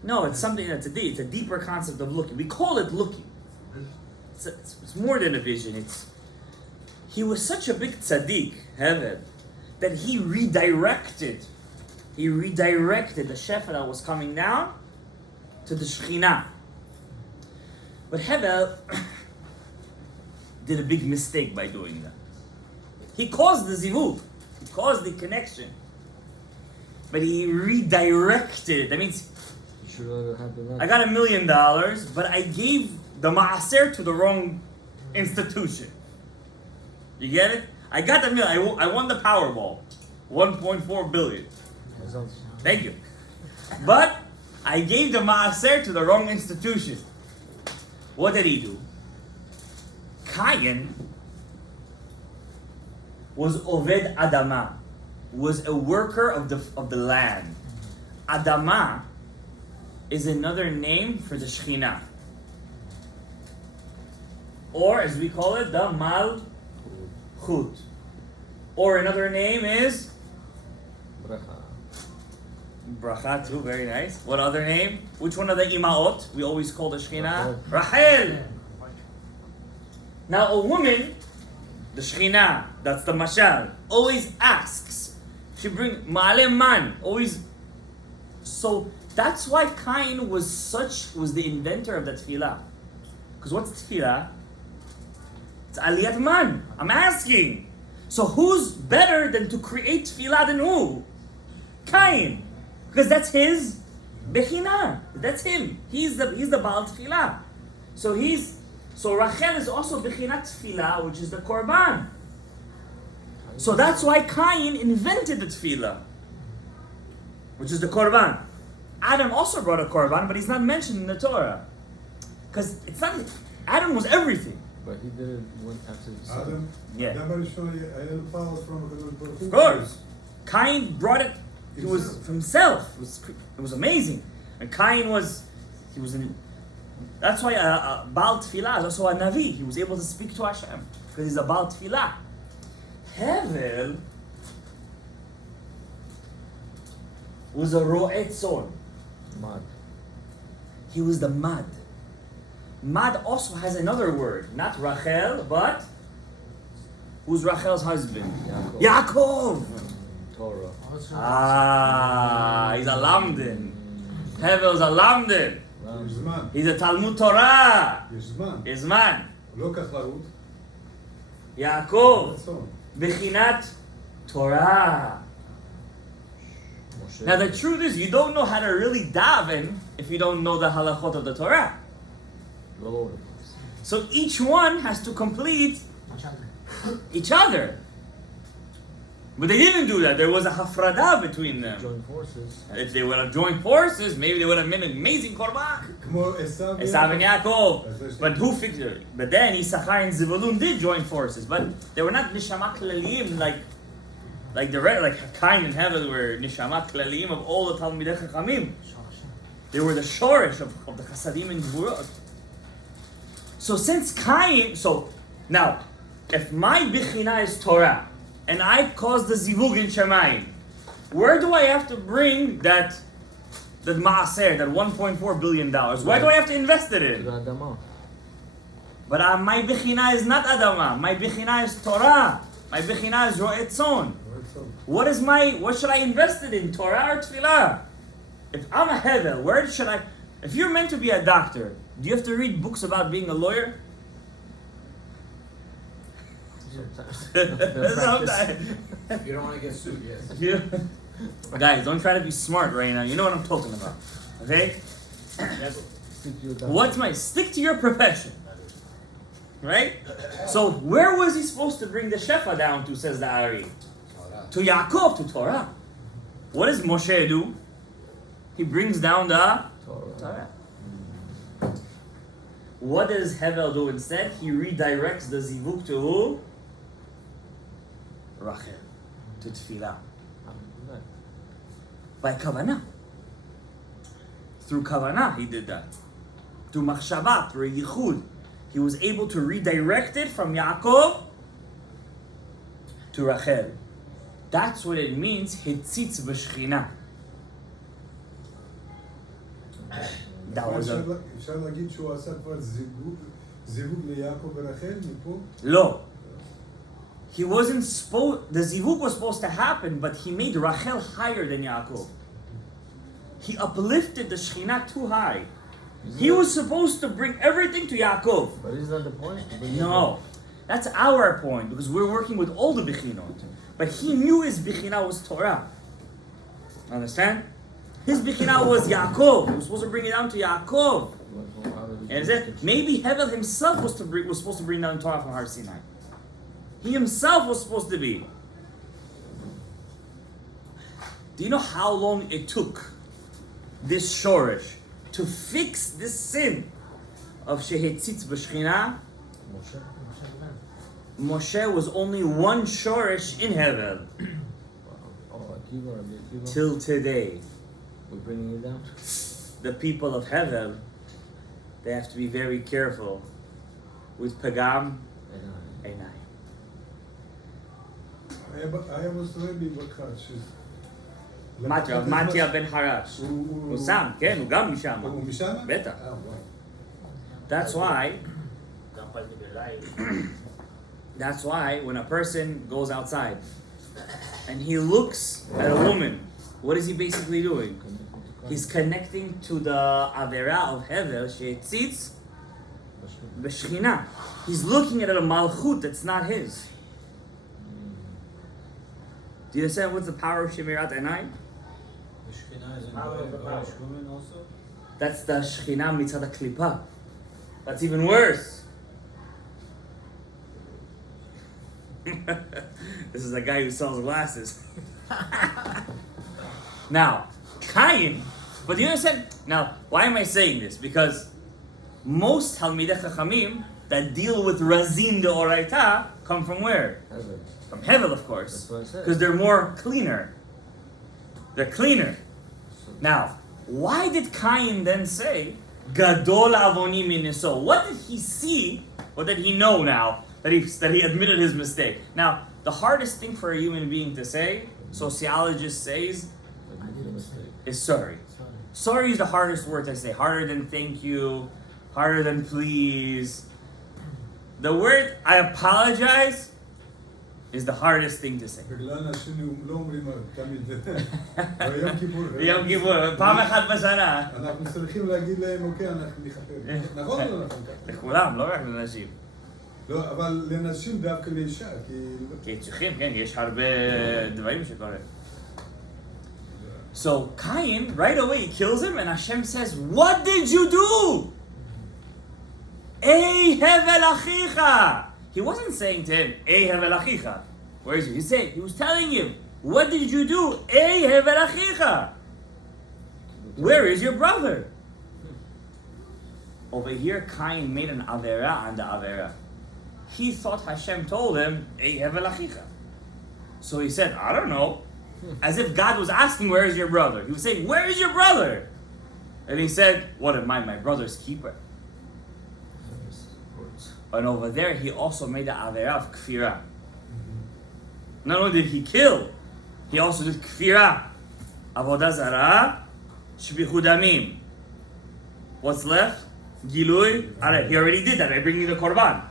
No, it's something it's a deeper concept of looking. We call it looking. It's more than a vision. He was such a big tzaddik, Hevel, that he redirected the shefa that was coming down to the Shekhinah. But Hevel did a big mistake by doing that. He caused the zivug. He caused the connection. But he redirected it. That means You should have the I got $1 million, but I gave the maaser to the wrong institution. You get it? I got the million. I won the Powerball. 1.4 billion. Thank you. But I gave the maaser to the wrong institution. What did he do? Kayin was Oved Adama, was a worker of the land. Adama is another name for the Shekhinah. Or as we call it, the Malchut. Or another name is Bracha too, very nice. What other name? Which one of the Imaot we always call the Shekhinah? Rachel. Now a woman, the Shekhinah, that's the Mashal, always asks. She brings Ma'aleh Man, always. So that's why Kayin was the inventor of the tefillah. Because what's tefillah? It's Aliyat Man. I'm asking. So who's better than to create tefillah than who? Kayin. Because that's his Bechina. That's him. He's the Baal Tefillah. So Rachel is also Bechinat Tefillah, which is the Korban. So that's why Kayin invented the Tefillah, which is the Korban. Adam also brought a Korban, but he's not mentioned in the Torah. Because it's not, Adam was everything. But he did it one after the second. Adam, Yeah. אדם הראשון היה לו power from הקדוש ברוך הוא. Of course. Kayin brought it. It was from himself. It was amazing. And Kayin he was in. That's why Baal Tefillah is also a Navi. He was able to speak to Hashem because he's a Baal Tefillah. Hevel was a Ro'etzon. Mad. He was the Mad. Mad also has another word, not Rachel, but who's Rachel's husband? Yaakov. Torah. He's a Lamdin. Hevel's a Lamdin. יש זמן. He's a Talmud Torah. יש זמן. Is man. הוא לא כך לרות. Yaakov. רצון. Bechinat Torah. Moshe. Now the truth is, you don't know how to really daven if you don't know the halachot of the Torah. All over the place. So each one has to complete each other. But they didn't do that. There was a hafrada between them. Join forces. If they would have joined forces, maybe they would have made an amazing korban. כמו עשיו Esav and Yaakov. But who figured it? But then Issachar and Zevulun did join forces. But they were not nishama klaliyim like the red, like Kayin and Hevel were nishama klaliyim of all the Talmidei Chachamim. They were the shorish of the Chasadim and Gvurot. So since Kayin, now, if my Bechina is Torah, and I cause the zivug in Shemayim, where do I have to bring that maaser, that $1.4 billion? Why do I have to invest it To in? the Adama. But my Bechina is not Adama. My Bechina is Torah. My Bechina is Ro'etzon. What should I invest it in? Torah or Tefillah? If I'm a Hevel, if you're meant to be a doctor, do you have to read books about being a lawyer? Sometimes. You don't want to get sued, yes. Guys, don't try to be smart right now. You know what I'm talking about. Okay? Stick to your profession. Right? So where was he supposed to bring the Shefa down to, says the Ari? To Yaakov, to Torah. What does Moshe do? He brings down the Torah. What does Hevel do instead? He redirects the zivuk to who? Rachel. To Tefillah. By Kavanah. Through Kavanah he did that. Through Machshava, through Yichud. he was able to redirect it from Yaakov to Rachel. That's what it means, Hitzitz b'shchina. That was a... אפשר להגיד שהוא עשה כבר זיווג ליעקב ורחל מפה? No. He wasn't supposed... The zivug was supposed to happen, but he made Rachel higher than Yaakov. He uplifted the Shekhinah too high. He was supposed to bring everything to Yaakov. But is that the point? No. That's our point, because we're working with all the Bechinot. But he knew his Bechinah was Torah. Understand? His Bechinah was Yaakov. He was supposed to bring it down to Yaakov. And maybe Hevel himself was supposed to bring down Torah from Har Sinai. He himself was supposed to be. Do you know how long it took this Shorish to fix this sin of Shehetzitz b'Shechina? Moshe was only one Shorish in Hevel. Till today. We're bringing it down? The people of Hevel, they have to be very careful with Pagam Einai. היה מסתובב בבקר, מתיה בן חרש. הוא שם, כן, הוא גם משם. הוא משם? בטח. That's why when a person goes outside and he looks at a woman, what is he basically doing? He's connecting to the Avera of Hevel, She'etzitz b'Shechina. He's looking at a malchut that's not his. Do you understand what's the power of Shemirat Einai? The Shekhinah is in Goyish women also? That's the Shekhinah mitzad klipa. That's even worse. This is a guy who sells glasses. Now, Kayin, but do you understand? Now, why am I saying this? Because most Talmidei Chachamim that deal with Razin de Oraita come from where? Hevel. From Hevel, of course. That's what I said. Because they're more cleaner. They're cleaner. Now, why did Kayin then say, Gadol avoni miniso? What did he see, or did he know now, that he admitted his mistake? Now, the hardest thing for a human being to say, sociologist says, I did a mistake. is sorry. Sorry is the hardest word to say. Harder than thank you, harder than please. The word I apologize is the hardest thing to say. בגלל אנשים לא אומרים תמיד, ביום כיפור, ביום כיפור, פעם אחת בשנה. אנחנו צריכים להגיד להם, אוקיי, אנחנו נכפר. נכון או לא נכון ככה? לכולם, לא רק לנשים. לא, אבל לנשים דווקא לאישה, כי צריכים, כן, יש הרבה דברים שקורה. So Kayin, right away, he kills him, and Hashem says, what did you do? Ey Hevel achicha. He wasn't saying to him, Ey Hevel achicha. Where is he? He was telling him, what did you do? Ey Hevel achicha. Where is your brother? Over here, Kayin made an avera on the avera. He thought Hashem told him, Ey Hevel achicha. So he said, I don't know. As if God was asking, where is your brother? He was saying, where is your brother? And he said, what am I, my brother's keeper? And over there, he also made the avera of kfira. Not only did he kill, he also did kfira. Avodah zara, shpichu damim. What's left? Gilui. Alright, he already did that by bringing the korban.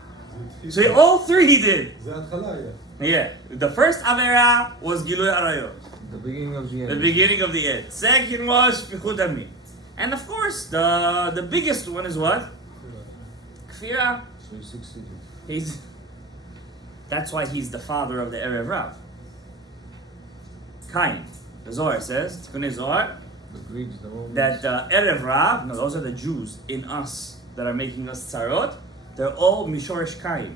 So all three he did. זה התחלה היה. Yeah. The first avera was gilui arayot. The beginning of the end. The beginning of the end. Second was shpichu damim. And of course, the biggest one is what? Kfira. So he succeeded. That's why he's the father of the Erev Rav. Kayin. The Zohar says, Tikkun Zohar, The Greeks, the Romans. that Erev Rav, no, those are the Jews in us that are making us tzarot, they're all Mishorish Kayin.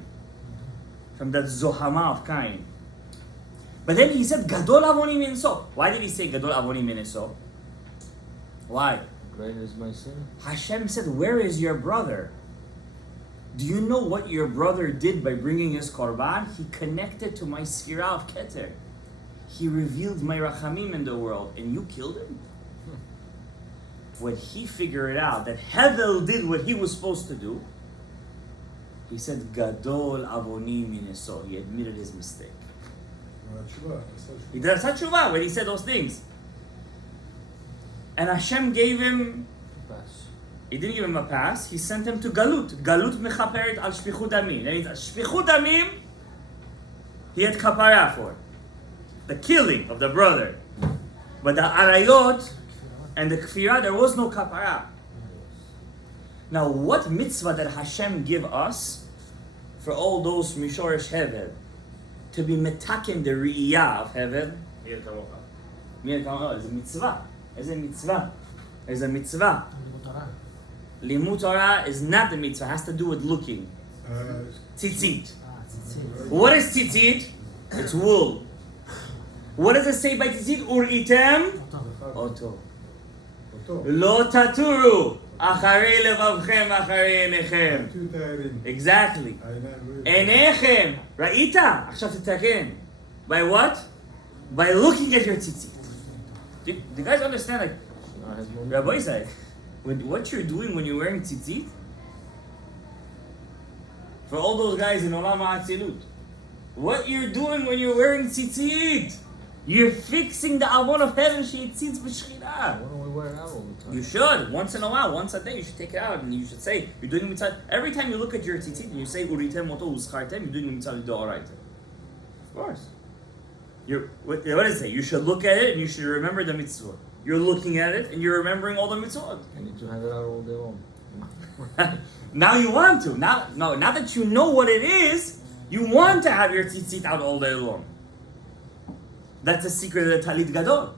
From that Zohama of Kayin. But then he said, Gadol avoni minso. Why did he say Gadol avoni minso? Why? Great is my sin. Hashem said, where is your brother? Do you know what your brother did by bringing his korban? He connected to my sfira of Keter. He revealed my rachamim in the world, and you killed him? When he figured out that Hevel did what he was supposed to do, He said, Gadol avoni mineso. He admitted his mistake. התשובה, עשה He תשובה. did a tshuva when he said those things. And Hashem gave him, Pass. he didn't give him a pass, he sent him to Galut. Galut mechaperet al shpichut damim. That means shpichut damim, he had kapara for. The killing of the brother. But the arayot and the kfirah, there was no kapara. Now, what mitzvah did Hashem give us for all those mishorish Hevel? To be metaken the riyah of Hevel? Mir kamocha. It's a mitzvah. It's a mitzvah. It's a mitzvah. Limut Torah is not the mitzvah. It has to do with looking. Tzitzit. What is tzitzit? It's wool. What does it say by tzitzit? Uritem oto. אותו. Lo taturu acharei levavchem acharei einechem. תהיו תיירים. Exactly. העיניים לא Einechem. ראית? עכשיו תתקן. By what? By looking at your tzitzit. Do you guys understand? Like I have more. Rabbi said, what you're doing when you're wearing tzitzit? For all those guys in Olam HaAtzilut, what you're doing when you're wearing tzitzit? You're fixing the avon of heaven sheyitzitz b'shchina. Why don't we wear it out all the time? You should, once in a while, once a day, you should take it out and you should say, you're doing mitzvah. Every time you look at your tzitzit and you say, Uritem oto uschartem, you're doing mitzvah d'oraita. Of course. What does it say? You should look at it and you should remember the mitzvah. You're looking at it and you're remembering all the mitzvot. I need to have it out all day long. Now you want to. Now that you know what it is, you want to have your tzitzit out all day long. That's the secret of the Talit Gadol.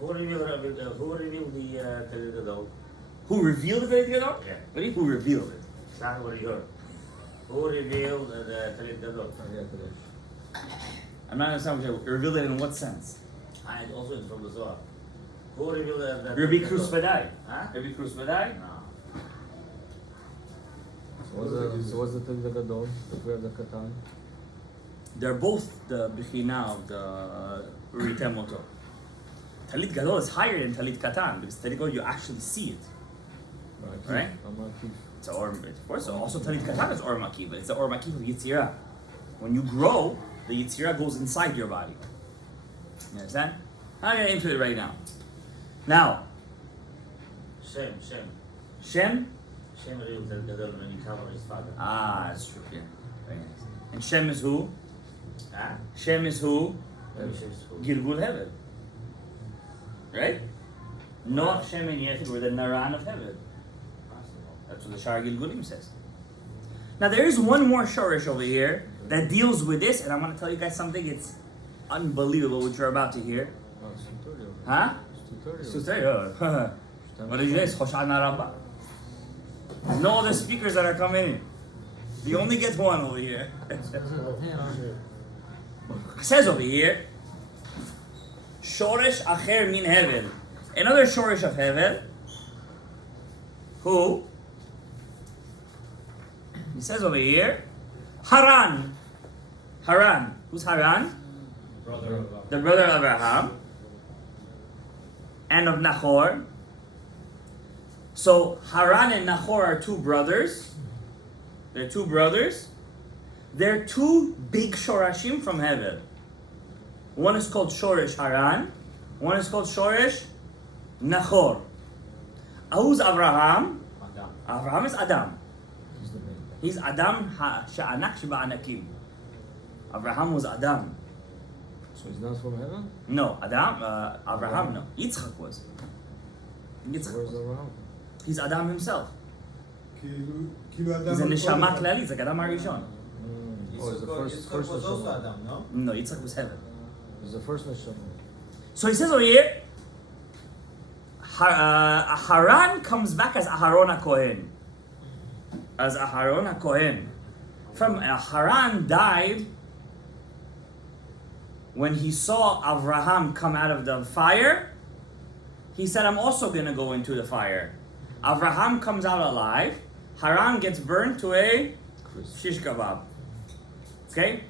Who revealed the Talit Gadol? Who revealed the Talit Gadol? Yeah. What do you mean, who revealed it? That's what you heard. Who revealed the Talit Gadol? I'm not understanding what you revealed it in what sense? And also it's from the Zohar. Who revealed the Rabbi Talit Krus Gadol? Vadai. Huh? Rabbi Krus Vadai? No. So what's the thing that Gadol? If we have the Katan? They're both the Bechina of the Uritem Oto. Talit Gadol is higher than Talit Katan because Talit Gadol you actually see it. Right? It's a Or, of course, also Talit Katan is Or Maki, but it's the Or Maki of Yitzirah. When you grow, the Yitzirah goes inside your body. You understand? I'll get into it right now. Now, Shem. Shem? Shem revealed the Gadol when he covered his father. Ah, that's true, yeah. Very nice. And Shem is who? Huh? Shem is who? Maybe Shem's who? Gilgul Hevel. Right? Noach, Shem, and Yefid were the Naran of Hevel. That's what the Shar Gilgulim says. Now there is one more Shorish over here that deals with this, and I want to tell you guys something. It's unbelievable what you're about to hear. Oh, it's tutorial. Huh? It's It's tutorial. tutorial. What did you say? It's Hoshana Raba. There's no other speakers that are coming in. You only get one over here. It says over here, Shoresh Acher Min Hevel. Another Shoresh of Hevel. Who? He says over here, Haran. Haran. Who's Haran? Brother of The brother of Abraham. And of Nahor. So Haran and Nahor are two brothers. They're two brothers. They're two big Shorashim from Hevel. One is called Shoresh Haran. One is called Shoresh Nahor. Who's Abraham? Adam. Abraham is Adam. He's the main guy. He's Adam Sha'anak Shiba'anakim. Abraham was Adam. So he's not from heaven? No, Adam, Abraham, no. Yitzchak was. Where's Yitzchak. Abraham? He's Adam himself. כאילו אדם... He's a על כל neshama אחד. klali, he's like Adam Harishon. Oh, he's the first was also neshama. Adam, no? No, Yitzchak was heaven. He's the first neshama. So he says over here, Haran comes back as Aharon HaKohen. As Aharon HaKohen. From Haran died when he saw Avraham come out of the fire. He said, I'm also going to go into the fire. Avraham comes out alive. Haran gets burned to a shish kebab. Okay?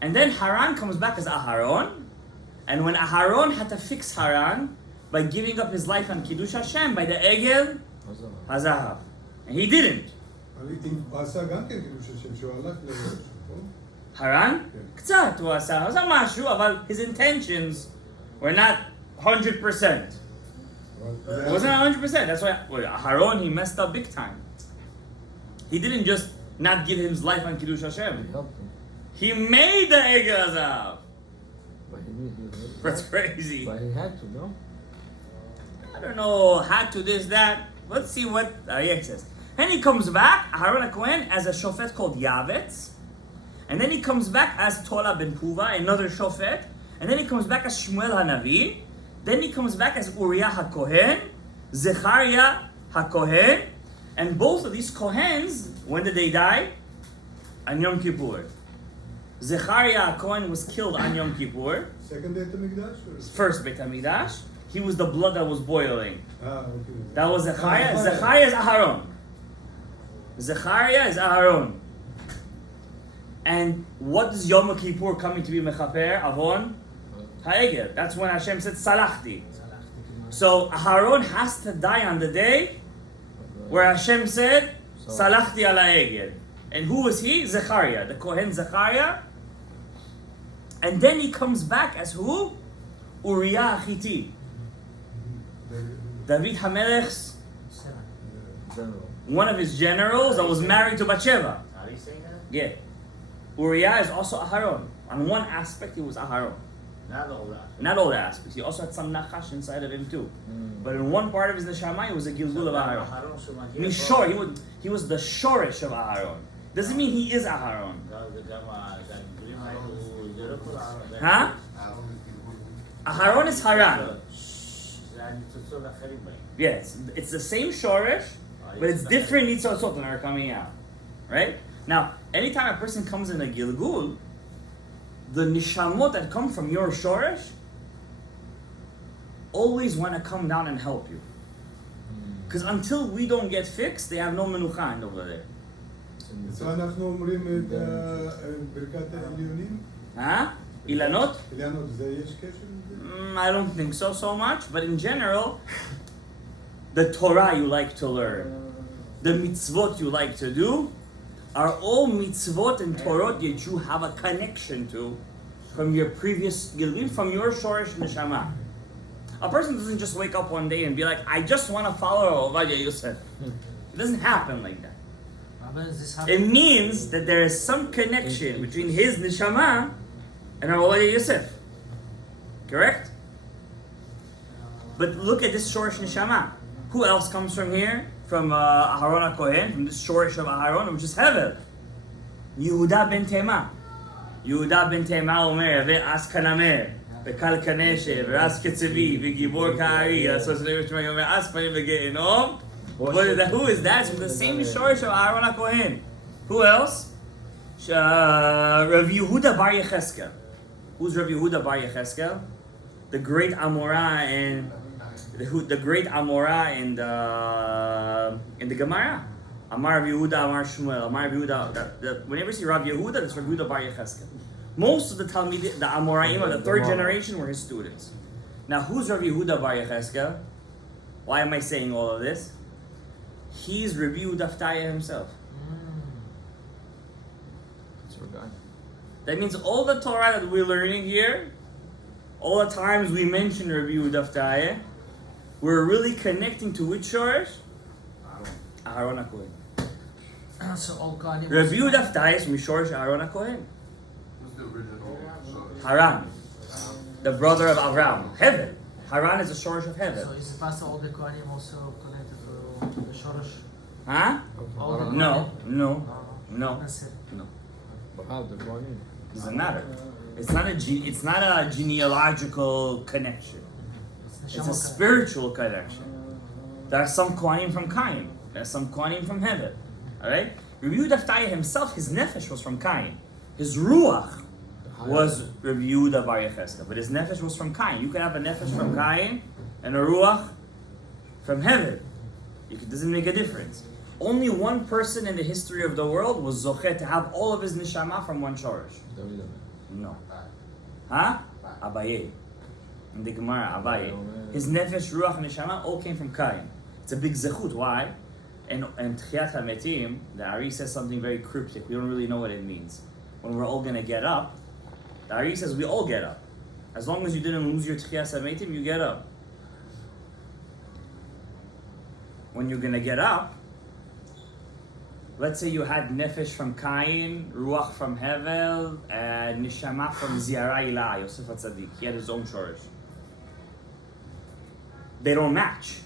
And then Haran comes back as Aharon. And when Aharon had to fix Haran by giving up his life on Kiddush Hashem by the Egel Hazara. Hazahav. And he didn't. הוא עשה גם כן קידוש השם, שהוא הלך לראש, נכון? Haran? כן. קצת הוא עשה משהו, אבל his intentions were not 100%. It wasn't 100%. That's why Aharon, he messed up big time. He didn't just not give his life on Kiddush He Hashem. helped him. He made the Egel Azav. But he That's crazy. But he had to, no? I don't know, had to this, that. Let's see what Aryeh says. And he comes back, Aharon HaKohen, as a shofet called Yavetz. And then he comes back as Tola ben Puva, another shofet. And then he comes back as Shmuel HaNavi. Then he comes back as Uriah HaKohen, Zechariah HaKohen. And both of these Kohens, when did they die? On Yom Kippur. Zechariah HaKohen was killed on Yom Kippur. Second day to Mikdash? First Beit HaMikdash. He was the blood that was boiling. Okay. That was Zechariah. Zechariah is Aharon. Zechariah is Aharon. And what does Yom Kippur coming to be Mechaper? Avon? Ha'egel. That's when Hashem said Salachti. So Aharon has to die on the day where Hashem said Salachti ala Egel. And who was he? Zechariah, the Kohen Zechariah. And then he comes back as who? Uriah Achiti. David HaMelech's General. one of his generals that was married to Bathsheba. How do you say that? Yeah. Uriah is also Aharon. On one aspect, he was Aharon. Not all that. Not all the aspects. He also had some Nachash inside of him too. But in one part of his Neshama, he was a Gilgul of Aharon. I mean, sure, he was the Shoresh of Aharon. Doesn't mean he is Aharon. Huh? Aharon is Haran. Yes, it's the same Shoresh, but it's different Nitzotzot that are coming out. Right? Now, anytime a person comes in a Gilgul, the Nishamot that come from your Shoresh always want to come down and help you. Because until we don't get fixed, they have no menucha over there. So אנחנו אומרים את ברכת העליונים? Huh? Ilanot? עליונות, זה יש קשר לזה? I don't think so much, but in general, the Torah you like to learn, the mitzvot you like to do, are all mitzvot and Torot that you have a connection to from your previous Gilgul, from your Shoresh Neshama. A person doesn't just wake up one day and be like, I just want to follow Ovadia Yosef. It doesn't happen like that. It means that there is some connection between his Neshama and Ovadia Yosef. Correct? But look at this Shoresh Neshama. Who else comes from here? From Aharon HaKohen, from this Shoresh of Aharon, which is Hevel. Yehuda ben Tema. Yehuda ben Tema Omer, Ve'as Kanamer, Ve'kal Kaneshe, Ve'as Ketzevi, Ve'gibor Ka'ari, so Omer, As Panim Ve'ge'enom. Who is that? It's from the same Shoresh of Aharon HaKohen. Who else? Rav Yehuda bar Yecheskel. Who's Rav Yehuda bar Yecheskel? The great Amorah and the great Amorah in the Gemara. Amar Rav Yehuda, Amar Shmuel, Amar Rav Yehuda. Whenever you see Rav Yehuda, that's Rav Yehuda bar Yecheskel. Most of the Talmid, the Amoraim of the third generation were his students. Now, who's Rav Yehuda bar Yecheskel? Why am I saying all of this? He's Rav Yehuda Ftaya himself. That's your guy. That means all the Torah that we're learning here, all the times we mention Rav Yehuda Ftaya, we're really connecting to which Shoresh? Aharon HaKohen. So all Kohanim. Rav Yehuda Ftaya is Mishorish Aharon HaKohen. Who's the original? Haran, the brother of Avram. Hevel. Haran is the Shoresh of So Hevel. is it possible all the Kohanim also connected to the Shoresh? Huh? All the No, Kohanim? no. That's it. No. But how the Kohanim? Doesn't matter. It's not a genealogical connection. It's a Neshama spiritual connection. There are some Kohanim from Kayin. There are some Kohanim from Hevel. Alright? Rabbi Yehuda Ftaya himself, his nefesh was from Kayin. His ruach was Rabbi Yehuda bar Yecheskel. But his nefesh was from Kayin. You can have a nefesh from Kayin and a ruach from Hevel. It doesn't make a difference. Only one person in the history of the world was Zocheh to have all of his neshama from one shoresh. David. No. Huh? Abaye. In the Gemara, Abaye. His nefesh, ruach, and neshama all came from Kayin. It's a big zechut. Why? And Tchiyat HaMetim, the Ari says something very cryptic. We don't really know what it means. When we're all gonna get up, the Ari says we all get up. As long as you didn't lose your Tchiyat HaMetim, you get up. When you're gonna get up, let's say you had Nefesh from Kayin, Ruach from Hevel, and Neshama from Ziara Ilah, Yosef HaTzadik. He had his own shorish. They don't match.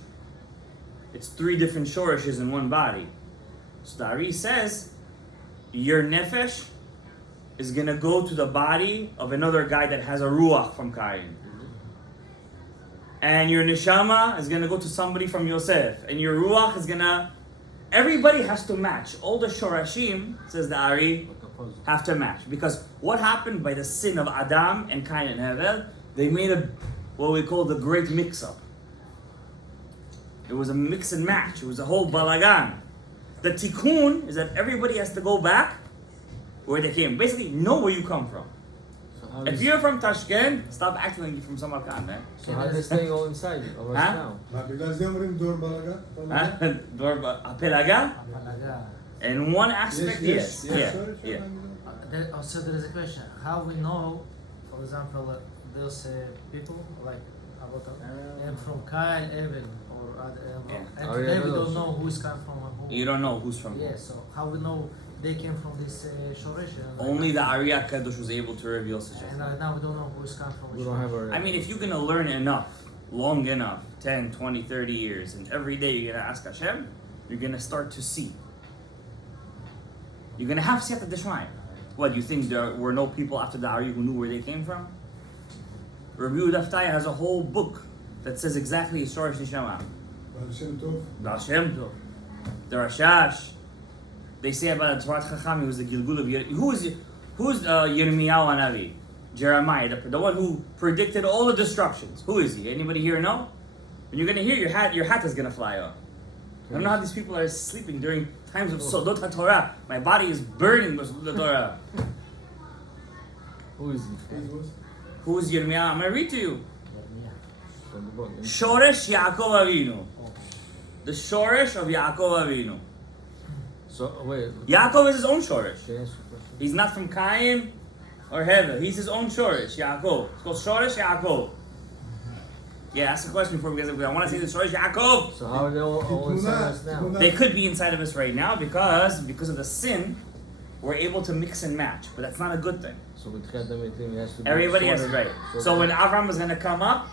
It's 3 different shorishes in one body. So the Ari says, your Nefesh is gonna go to the body of another guy that has a Ruach from Kayin. And your Neshama is gonna go to somebody from Yosef. And your Ruach is gonna... Everybody has to match. All the Shorashim, says the Ari, have to match. Because what happened by the sin of Adam and Kain and Hevel, they made what we call the great mix-up. It was a mix and match. It was a whole balagan. The tikkun is that everybody has to go back where they came. Basically, know where you come from. If you're from Tashkent, stop acting like you're from Samarkand, man. So how are they staying all inside you? Or now? מה, בגלל זה אומרים דור בלגה? Apelaga? In one aspect, yes. Yeah. Also, there is a question: how we know, for example, those people like about from Kyle, Hevel, or and today we don't know who is coming from who. You don't know who's from who. Yeah, so how we know they came from this Shoresh? Only the Ari HaKadosh was able to reveal such a And thing. now we don't know who is coming from. We don't have a... I mean, if you're going to learn enough, long enough, 10, 20, 30 years, and every day you're going to ask Hashem, you're going to start to see. You're going to have Siyata Deshmai. What, you think there were no people after the Ari who knew where they came from? Rabbi Udaftaya has a whole book that says exactly Shorish Neshama. בעל שם טוב. Baal Shem Tov, the Rashash. They say about the Torah Chacham, he was the Gilgul of who's Yirmiyahu Hanavi? Jeremiah, the one who predicted all the destructions. Who is he? Anybody here know? When you're gonna hear your hat is gonna fly off. I don't know how these people are sleeping during times of Sodot HaTorah. My body is burning with Sodot HaTorah. Who is he? Who is Yirmiyahu? I'm gonna read to you. From the book. Shoresh Yaakov Avinu. The Shoresh of Yaakov Avinu. So, wait. Yaakov is his own Shoresh. Can I ask you a question? He's not from Kayin or Hevel. He's his own Shoresh, Yaakov. It's called Shoresh Yaakov. Yeah, ask a question before we get I want to say the Shoresh Yaakov. So how are they all inside us now? They could be inside of us right now because of the sin, we're able to mix and match. But that's not a good thing. So with Tchiyat HaMetim, has to be... Everybody has to sorted. right. So when Avram is going to come up,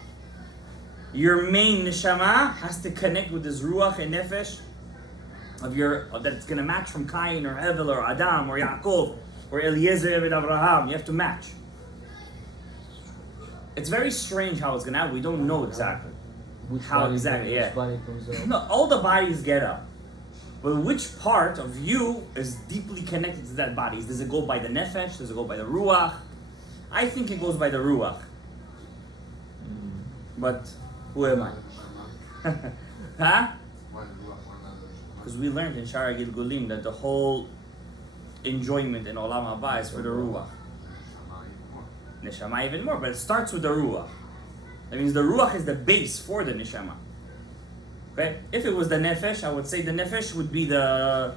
your main neshama has to connect with this ruach and nefesh that it's going to match from Kayin or Hevel or Adam or Yaakov or Eliezer Eved Abraham. You have to match. It's very strange how it's going to happen. We don't know exactly. Which How body exactly, comes, yeah. Which body comes out? No, all the bodies get up. But which part of you is deeply connected to that body? Does it go by the nefesh? Does it go by the ruach? I think it goes by the ruach. But who am I? Huh? Because we learned in Shara Gilgulim that the whole enjoyment in Olam Haba is for the ruach. Neshama even more, but it starts with the ruach. That means the ruach is the base for the neshama. Okay? If it was the nefesh, I would say the nefesh would be the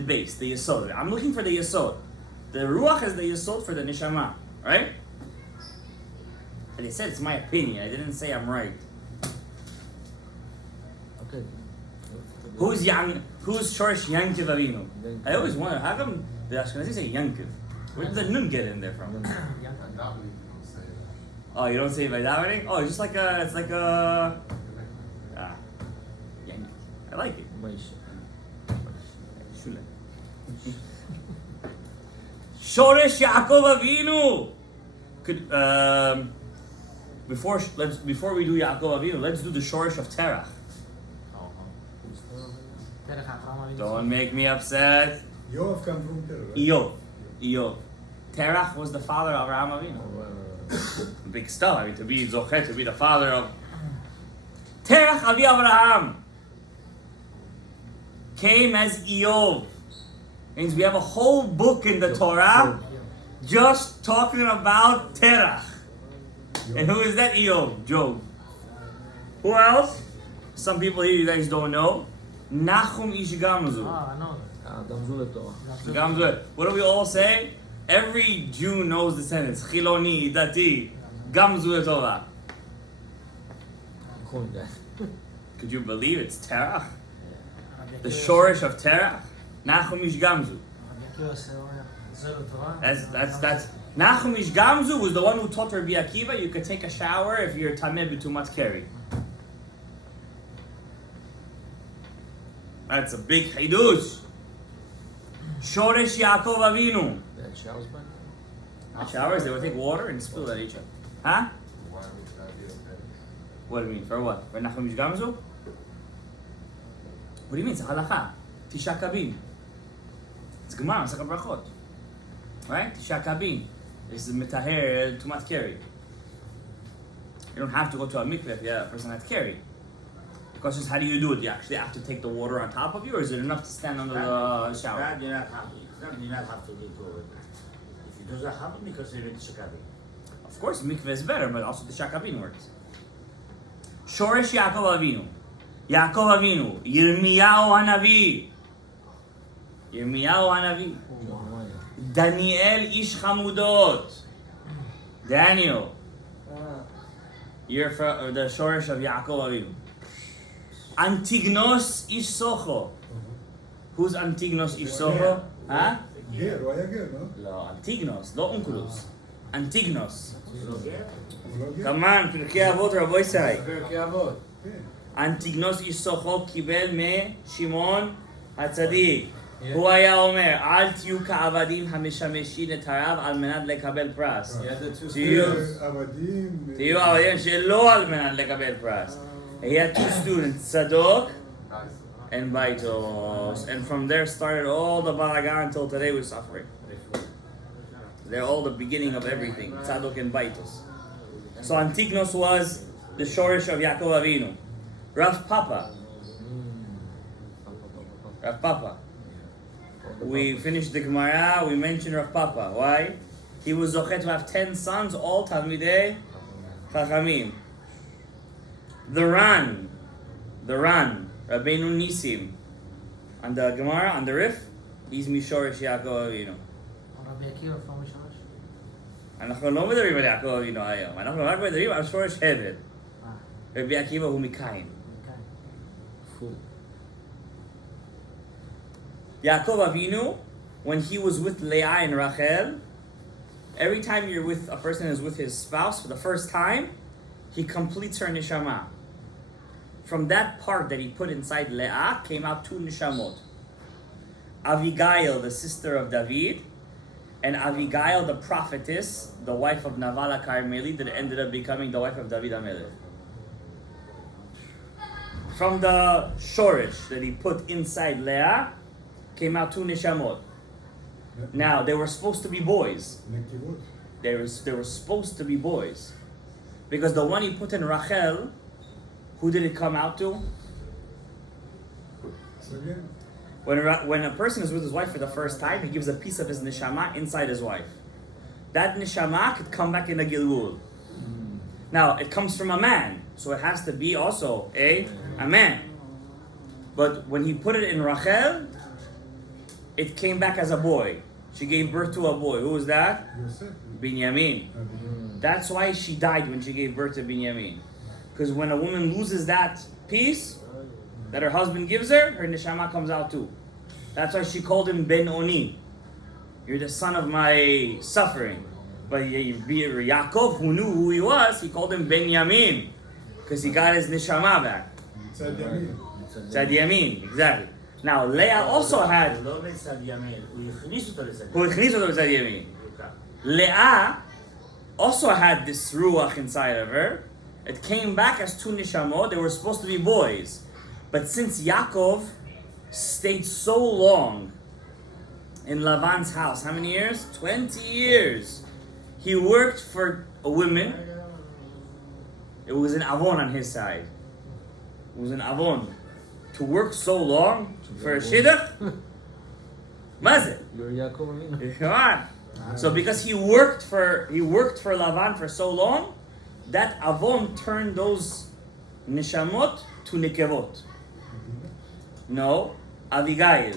base, the yesod. I'm looking for the yesod. The ruach is the yesod for the neshama, right? And they said it's my opinion. I didn't say I'm right. Okay. Who's Shorish Yankiv Avinu? I always wonder how come the Ashkenazis say Yankiv. Where did the nun get in there from? Oh, you don't say it by davening? Oh, it's just like it's like a. Yankiv. I like it. Shule. Shoresh Yaakov Avinu. Could before we do Yaakov Avinu, let's do the Shoresh of Terach. Don't make me upset. Yoav come from Terah, right? Eov. Terach was the father of Avraham Avinu. Big stuff. I mean, to be Zochet, to be the father of Terach Avi Avraham came as Eov. Means we have a whole book in the Torah just talking about Terach. And who is that? Eov, Job. Who else? Some people here you guys don't know. Nachum ish gamzu. I know גמזו לתורה. that. Gamzu. What do we all say? Every Jew knows the sentence. Chiloni, dati, gamzu leTorah. קחו מדי. Could you believe it's terach? Rabbi The Akiva- shorish of terach? Nachum ish gamzu. Rabbi Akiva said, "Oh, yeah, זה לתורה." That's Nachum ish gamzu was the one who taught Rabbi Akiva you could take a shower if you're tameh b'tumat keri. That's a big hidush. Shoresh Yaakov Avinu. They had showers back then? Showers, they would take water and spill it at each other. Huh? Why would that be okay? What do you mean? For what? For Nachum ish gamzu? What do you mean? It's a halacha. Tisha kabin. It's Gemara, it's like a brachot. Right? Tisha kabin. This is mitaher tumat keri. You don't have to go to a mikveh if you have a person that's carry. The question is, how do you do it? Do you actually have to take the water on top of you, or is it enough to stand under the shower? That you not have to. It's not, you not have to do it. If it doesn't happen, because you're in Shakabi. Of course, mikveh is better, but also the shakabin works. Shoresh Yaakov Avinu. Yaakov Avinu. Yirmiyahu Hanavi. Yirmiyahu Hanavi. Daniel Ish Chamudot. Daniel. You're from the Shoresh of Yaakov Avinu. Antignos Ish Socho. Who's Antignos Ish Socho? Huh? גר, הוא היה גר, לא? לא, אנטיגנוס, לא אונקולוס. אנטיגנוס. הוא לא גר? כמובן, פרקי אבות רבו ישראל. פרקי אבות. כן. אנטיגנוס איש סוחו קיבל משמעון הצדיק. הוא היה אומר, אל תהיו כעבדים המשמשים את הרב על מנת לקבל פרס. תהיו עבדים שלא על מנת לקבל פרס. He had two students, Tzadok and Baitos. And from there started all the balagan until today we're suffering. They're all the beginning of everything, Tzadok and Baitos. So Antignos was the shorish of Yaakov Avinu. Rav Papa. Rav Papa. We finished the Gemara, we mentioned Rav Papa. Why? He was zochet to have 10 sons, all Talmidei Chachamim. The Ran, Rabbeinu Nisim, on the Gemara, on the Rif, he's Mishorish Yaakov Avinu. Rabbi Akiva from Mishrash. אנחנו לא מדברים על יעקב אבינו היום, אנחנו רק מדברים על שורש הבל. Ah, רבי עקיבא הוא מקין. okay. Yaakov Avinu, when he was with Leah and Rachel, every time you're with a person who's with his spouse for the first time, he completes her neshama. From that part that he put inside Leah came out 2 neshamot. Abigail, the sister of David, and Abigail, the prophetess, the wife of Naval Carmeli, that ended up becoming the wife of David HaMelech. From the shorish that he put inside Leah came out 2 neshamot. Now, they were supposed to be boys. נקבות. They were supposed to be boys. Because the one he put in Rachel, who did it come out to? סגן. When a person is with his wife for the first time, he gives a piece of his neshama inside his wife. That neshama could come back in a gilgul. Now, it comes from a man, so it has to be also a man. But when he put it in Rachel, it came back as a boy. She gave birth to a boy. Who was that? יוסף. Binyamin. That's why she died when she gave birth to Binyamin. Because when a woman loses that piece that her husband gives her neshama comes out too. That's why she called him Ben Oni. You're the son of my suffering. But Yaakov, who knew who he was, he called him Benyamin. Because he got his neshama back. מצד ימין. Tzad Yamin, exactly. Now, Leah also had... לא מצד ימין, הוא הכניס אותו לצד who הכניס אותו לצד ימין. Leah also had this ruach inside of her. It came back as 2 neshamot. They were supposed to be boys. But since Yaakov stayed so long in Lavan's house, how many years? 20 years. He worked for women. It was an avon on his side. It was an avon. To work so long for a shidduch? Mazit. You're Yaakov Avinu. Come on. So because he worked for Lavan for so long, that avon turned those neshamot to nekevot. No, Abigail.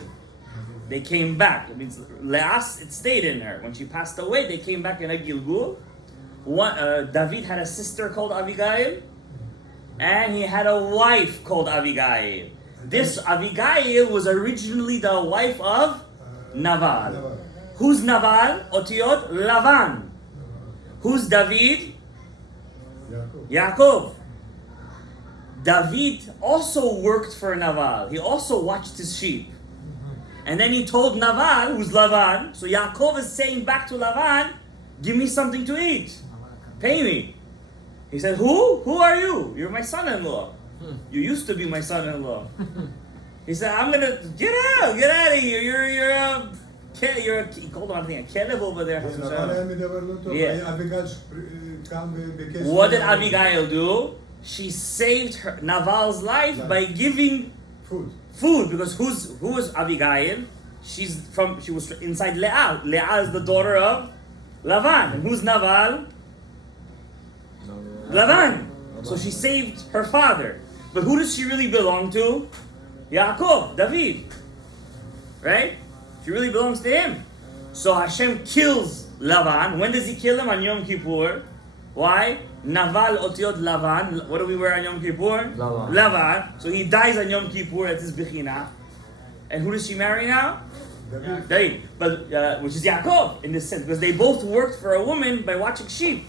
They came back. It means Leas, it stayed in her. When she passed away, they came back in a Gilgul. David had a sister called Abigail, and he had a wife called Abigail. This Abigail was originally the wife of Naval. Who's Naval? Otiot Lavan. Who's David? Yaakov. David also worked for Naval. He also watched his sheep. And then he told Naval, who's Lavan, so Yaakov is saying back to Lavan, give me something to eat. Pay me. He said, who? Who are you? You're my son-in-law. You used to be my son-in-law. He said, I'm gonna, get out of here. You're a, he called him, I think, a Gadaev over there. Yeah. What did Abigail do? She saved Naval's life by giving food, because who was Abigail? She was inside Leah. Leah is the daughter of Lavan. And who's Naval? Lavan. So she saved her father. But who does she really belong to? Yaakov, David. Right? She really belongs to him. So Hashem kills Lavan. When does he kill him? On Yom Kippur. Why? Naval Otiot Lavan. What do we wear on Yom Kippur? Lavan. So he dies on Yom Kippur. That's his Bechina. And who does she marry now? David. But which is Yaakov in this sense, because they both worked for a woman by watching sheep.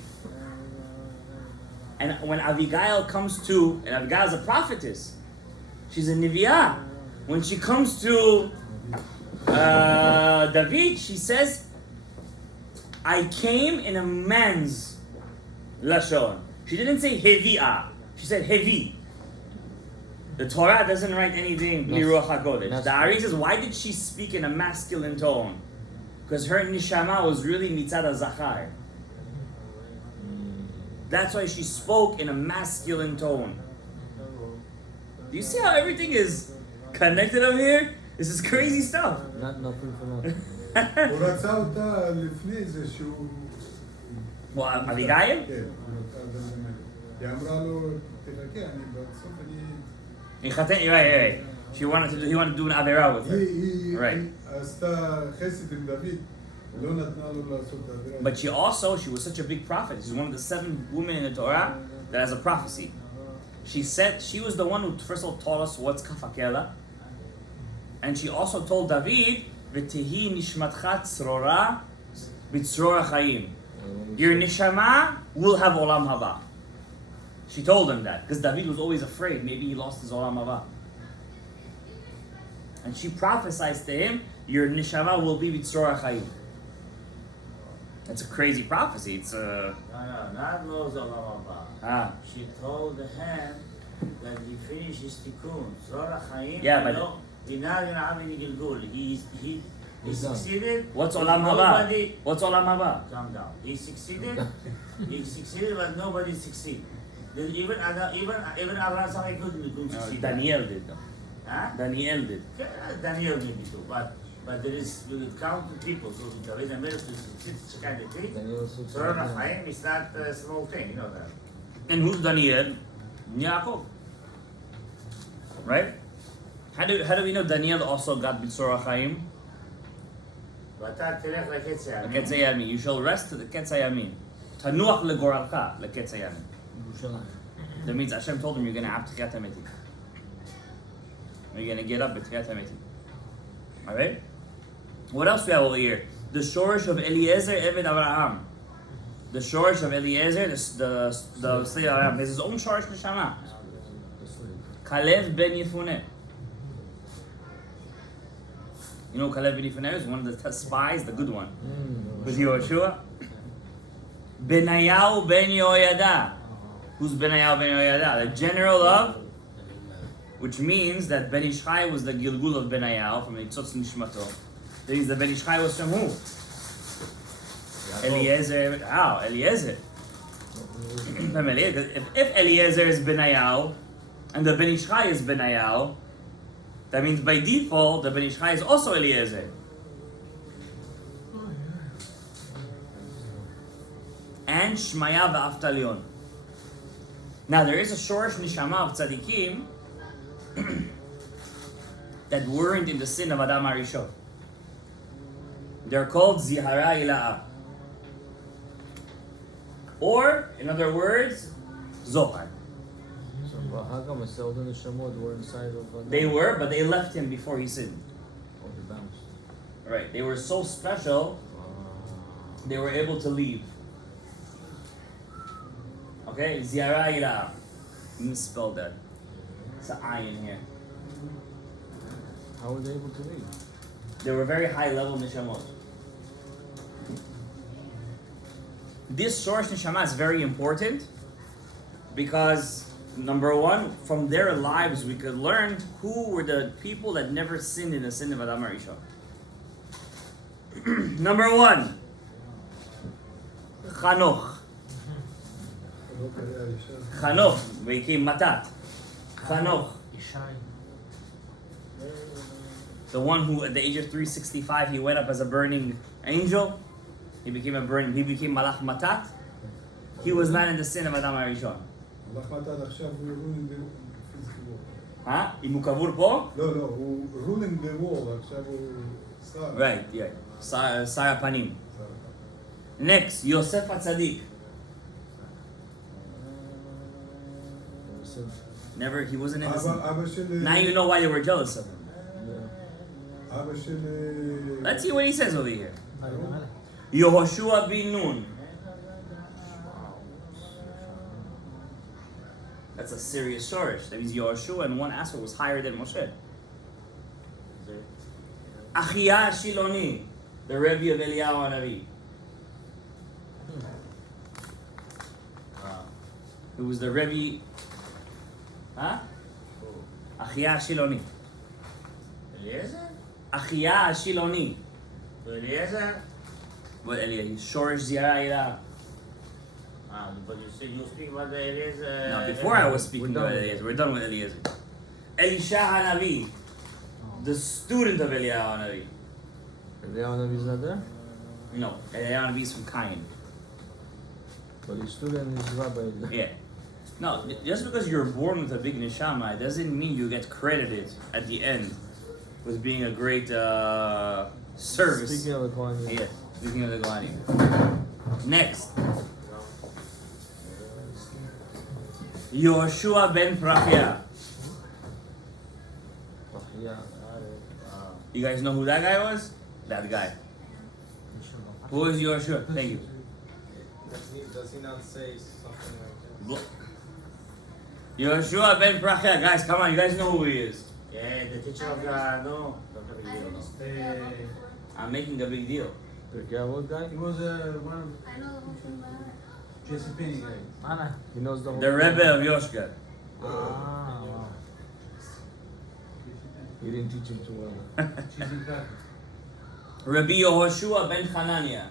And when Abigail comes to, and Abigail is a prophetess, she's a Neviah. When she comes to David, she says, I came in a man's Lashon. She didn't say Hevi'ah. She said Hevi. The Torah doesn't write anything Bli Ruach HaKodesh. The Ari says, why did she speak in a masculine tone? Because her neshama was really mitzad HaZachar. That's why she spoke in a masculine tone. Do you see how everything is connected over here? This is crazy stuff. Not nothing for nothing. הוא רצה אותה לפני זה שהוא... Well, Abigail? כן, היא אמרה לו, תחכה, אני בסוף אני... Right. He wanted to do an Avera with her. היא Right. עשתה חסד עם דוד, לא נתנה לו לעשות עבירה. But she was such a big prophet. She's one of the 7 women in the Torah that has a prophecy. She said, she was the one who first of all taught us what's kafakela. And she also told David, V'tehi nishmatcha tzrora b'tzrora chayim. Your neshama will have olam haba. She told him that, because David was always afraid. Maybe he lost his olam haba. And she prophesies to him, your neshama will be b'tzrora chayim. That's a crazy prophecy. It's a... No, not knows olam haba. She told him that he finished his tikkun. Tzrora chayim. Yeah, but... He succeeded. What's olam haba? What's olam haba? Calm down. He succeeded. But nobody succeeded. Even Abraham couldn't succeed. Daniel did though. Huh? Daniel did. Daniel maybe too, but there is count people. So there is a miracle to succeed such kind of thing. Tzorah Chaim is not a small thing, you know that. And who's Daniel? Yaakov. Right? How do we know Daniel also got B'tzorah Chaim? Leketz Hayamin. You shall rest to the Ketz Hayamin. Tanuach legoralcha leketz Hayamin. That means Hashem told him you're going to have Tchiyat HaMetim. You're going to get up at Tchiyat HaMetim. Alright? What else we have over here? The Shorish of Eliezer Eved Abraham. The Shorish of Eliezer, the slave of Abraham, has his own Shorish Neshama. Kalev ben Yefuneh. You know Kalev ben Yefuneh is one of the spies, the good one. With Yehoshua. Benayahu ben Yehoyada. Who's Benayahu ben Yehoyada? The general of, which means that Ben Ishchai was the Gilgul of Benayahu from the Tzotz Nishmato. That means that Ben Ishchai was from who? Eliezer. How? Eliezer. If Eliezer is Benayahu and the Ben Ishchai is Benayahu, that means by default the Ben Ishchai is also Eliezer. And Shmaya v'Avtalion. Now there is a Shorish Nishama of Tzadikim that weren't in the sin of Adam HaRishon. They're called Zihara Ila'a. Or, in other words, Zohar. So, but how come it's all the neshamot were inside of Adam? They were, but they left him before he sinned. Oh, they bounced. Right. They were so special, they were able to leave. Okay? Zihara Ila'a. Misspelled that. It's an ayin here. How were they able to leave? They were very high level neshamot. This source neshama is very important because, number one, from their lives we could learn who were the people that never sinned in the sin of Adam HaRishon. Number one, Chanoch. Chanoch became Matat. Chanoch. Ishai. The one who, at the age of 365, he went up as a burning angel. He became Malach Matat. He was not in the sin of Adam HaRishon. Huh? אם הוא קבור פה? לא, הוא ruling the war, עכשיו הוא שר. Right, yeah. שר הפנים. Next, יוסף הצדיק. Never, he wasn't in the sin. אבא של... Now you know why they were jealous of him. אבא של... Let's see what he says over here. Yehoshua bin Nun. That's a serious source. That means Yehoshua in one aspect was higher than Moshe. Achia Shiloni, the Rebbe of Eliyahu Hanavi. Who was the Rebbe? Huh? Achia Shiloni. Eliezer? Achia Shiloni. Eliezer? What Eliezer? Shorish Ziyara Ila. But you said you speak about the Eliezer. No, before I was speaking about Eliezer. We're done with Eliezer. Elisha Hanavi, the student of Eliyahu Hanavi. Eliyahu Hanavi is not there? No, Eliyahu Hanavi is from Kayin. But his student is Raba. Yeah. No, just because you're born with a big neshama, it doesn't mean you get credited at the end with being a great service. Speaking of the Kohanim. Yeah, speaking of the Gadaev. Next. Yehoshua ben Prachia. Yeah. You guys know who that guy was? That guy. Who is Yehoshua? Thank you. Does he not say something like that? Yehoshua ben Prachia. Guys, come on, you guys know who he is. Yeah, the teacher of the no. I'm making a big deal. The Gadaev guy? He was one of I know the whole thing. Jesse Penny guys. Anna. He knows the whole The Rebbe of Yoshka. Ah, wow. He didn't teach him too well. She's in fact. Rabbi Yehoshua ben Hanania.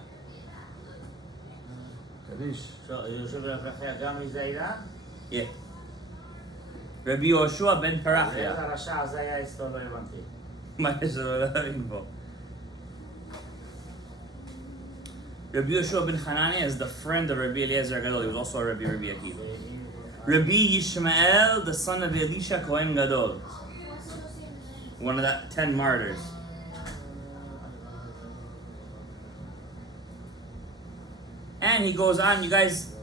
Kadish. So יהושע בן פרחיה גם מזה עילה? Yeah. רבי יהושע בן איזה פרחיה. הרשע הזה היה אצלו, לא הבנתי. מה יש לו להבין פה? Rabbi Yehoshua ben Hanania is the friend of Rabbi Eliezer Gadol. He was also a Rabbi Akiva. Rabbi Yishmael, the son of Elisha Kohen Gadol. One of the 10 martyrs. And he goes on, you guys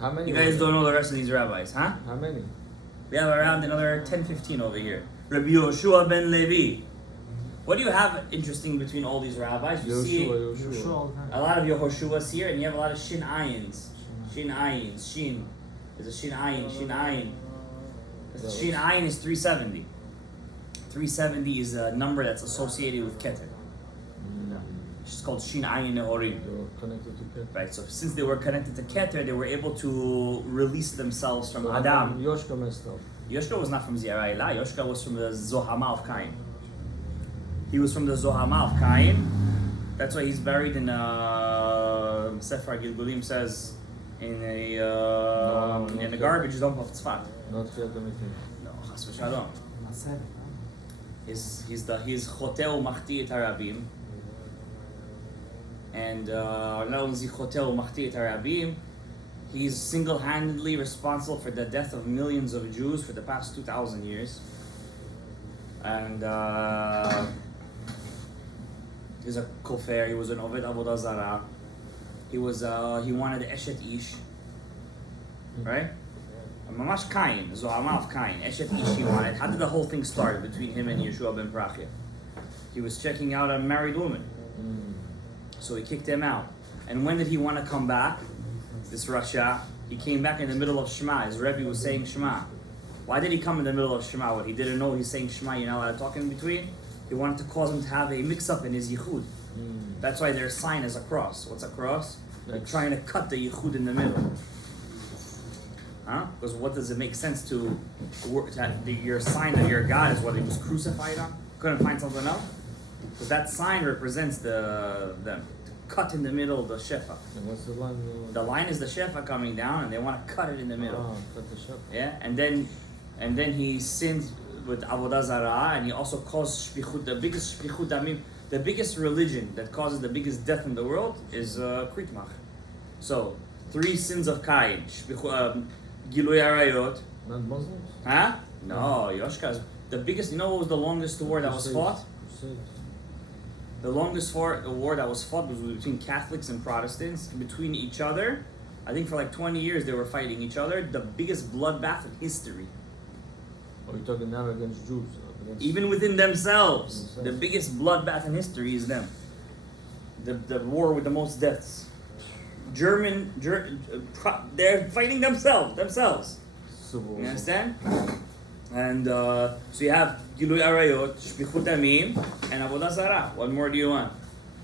How many? don't know the rest of these rabbis, huh? How many? We have around another 10-15 over here. Rabbi Yehoshua ben Levi. What do you have interesting between all these rabbis? You see Yehoshua. a lot of Yehoshuas here, and you have a lot of Shin Ayins. Shin Ayins. Shin. There's a Shin Ayin. Shin Ayin. Shin Ayin is 370. 370 is a number that's associated with Keter. It's called Shin Ayin Nehorim. You're connected to Keter. Right, so since they were connected to Keter, they were able to release themselves from Adam. Yoshka messed up. Yoshka was not from Ziyara Ilah. Yoshka was from the Zohama of Kayin. He was from the Zohama of Kayin. That's why he's buried in Sefer Gilgulim says in a garbage dump of Tzfat. Not Fiat Amitim. No, Chas v'Shalom. He's Choteu Machti et Harabim. And not only is he Choteu Machti et Harabim, he's single-handedly responsible for the death of millions of Jews for the past 2,000 years. and he's a kofer. He was an Oved Avodah Zarah. He wanted Eshet Ish, right? Mamash Kayin, Zohama of Kayin. Eshet Ish he wanted. How did the whole thing start between him and Yeshua ben Prachia? He was checking out a married woman. So he kicked him out. And when did he want to come back? This Rasha. He came back in the middle of Shema. His Rebbe was saying Shema. Why did he come in the middle of Shema? What he didn't know he's saying Shema, you're not allowed to talk in between? He wanted to cause him to have a mix-up in his Yichud. That's why their sign is a cross. What's a cross? They're trying to cut the Yichud in the middle. Huh? Because what does it make sense to your sign that your God is what he was crucified on? Couldn't find something else? Because that sign represents the cut in the middle of the shefa. And what's the line? The line is the shefa coming down, and they want to cut it in the middle. Oh, cut the shefa. Yeah, and then he sinned with avodah zarah, and he also caused shpichut. The biggest shpichut damim, the biggest religion that causes the biggest death in the world is kritmach. So 3 sins of Kayin, gilui arayot. Not Muslims? Huh? No, Yoshka's the biggest. You know what was the longest war that was fought? Crusades. The longest war that was fought was between Catholics and Protestants, between each other. I think for like 20 years they were fighting each other. The biggest bloodbath in history. Are you talking now against Jews? Even within themselves, the biggest bloodbath in history is them. The war with the most deaths. They're fighting themselves. Civil You understand? And so you have Gilui Arayot, Shpichut Damim, and Avodah Zarah. What more do you want?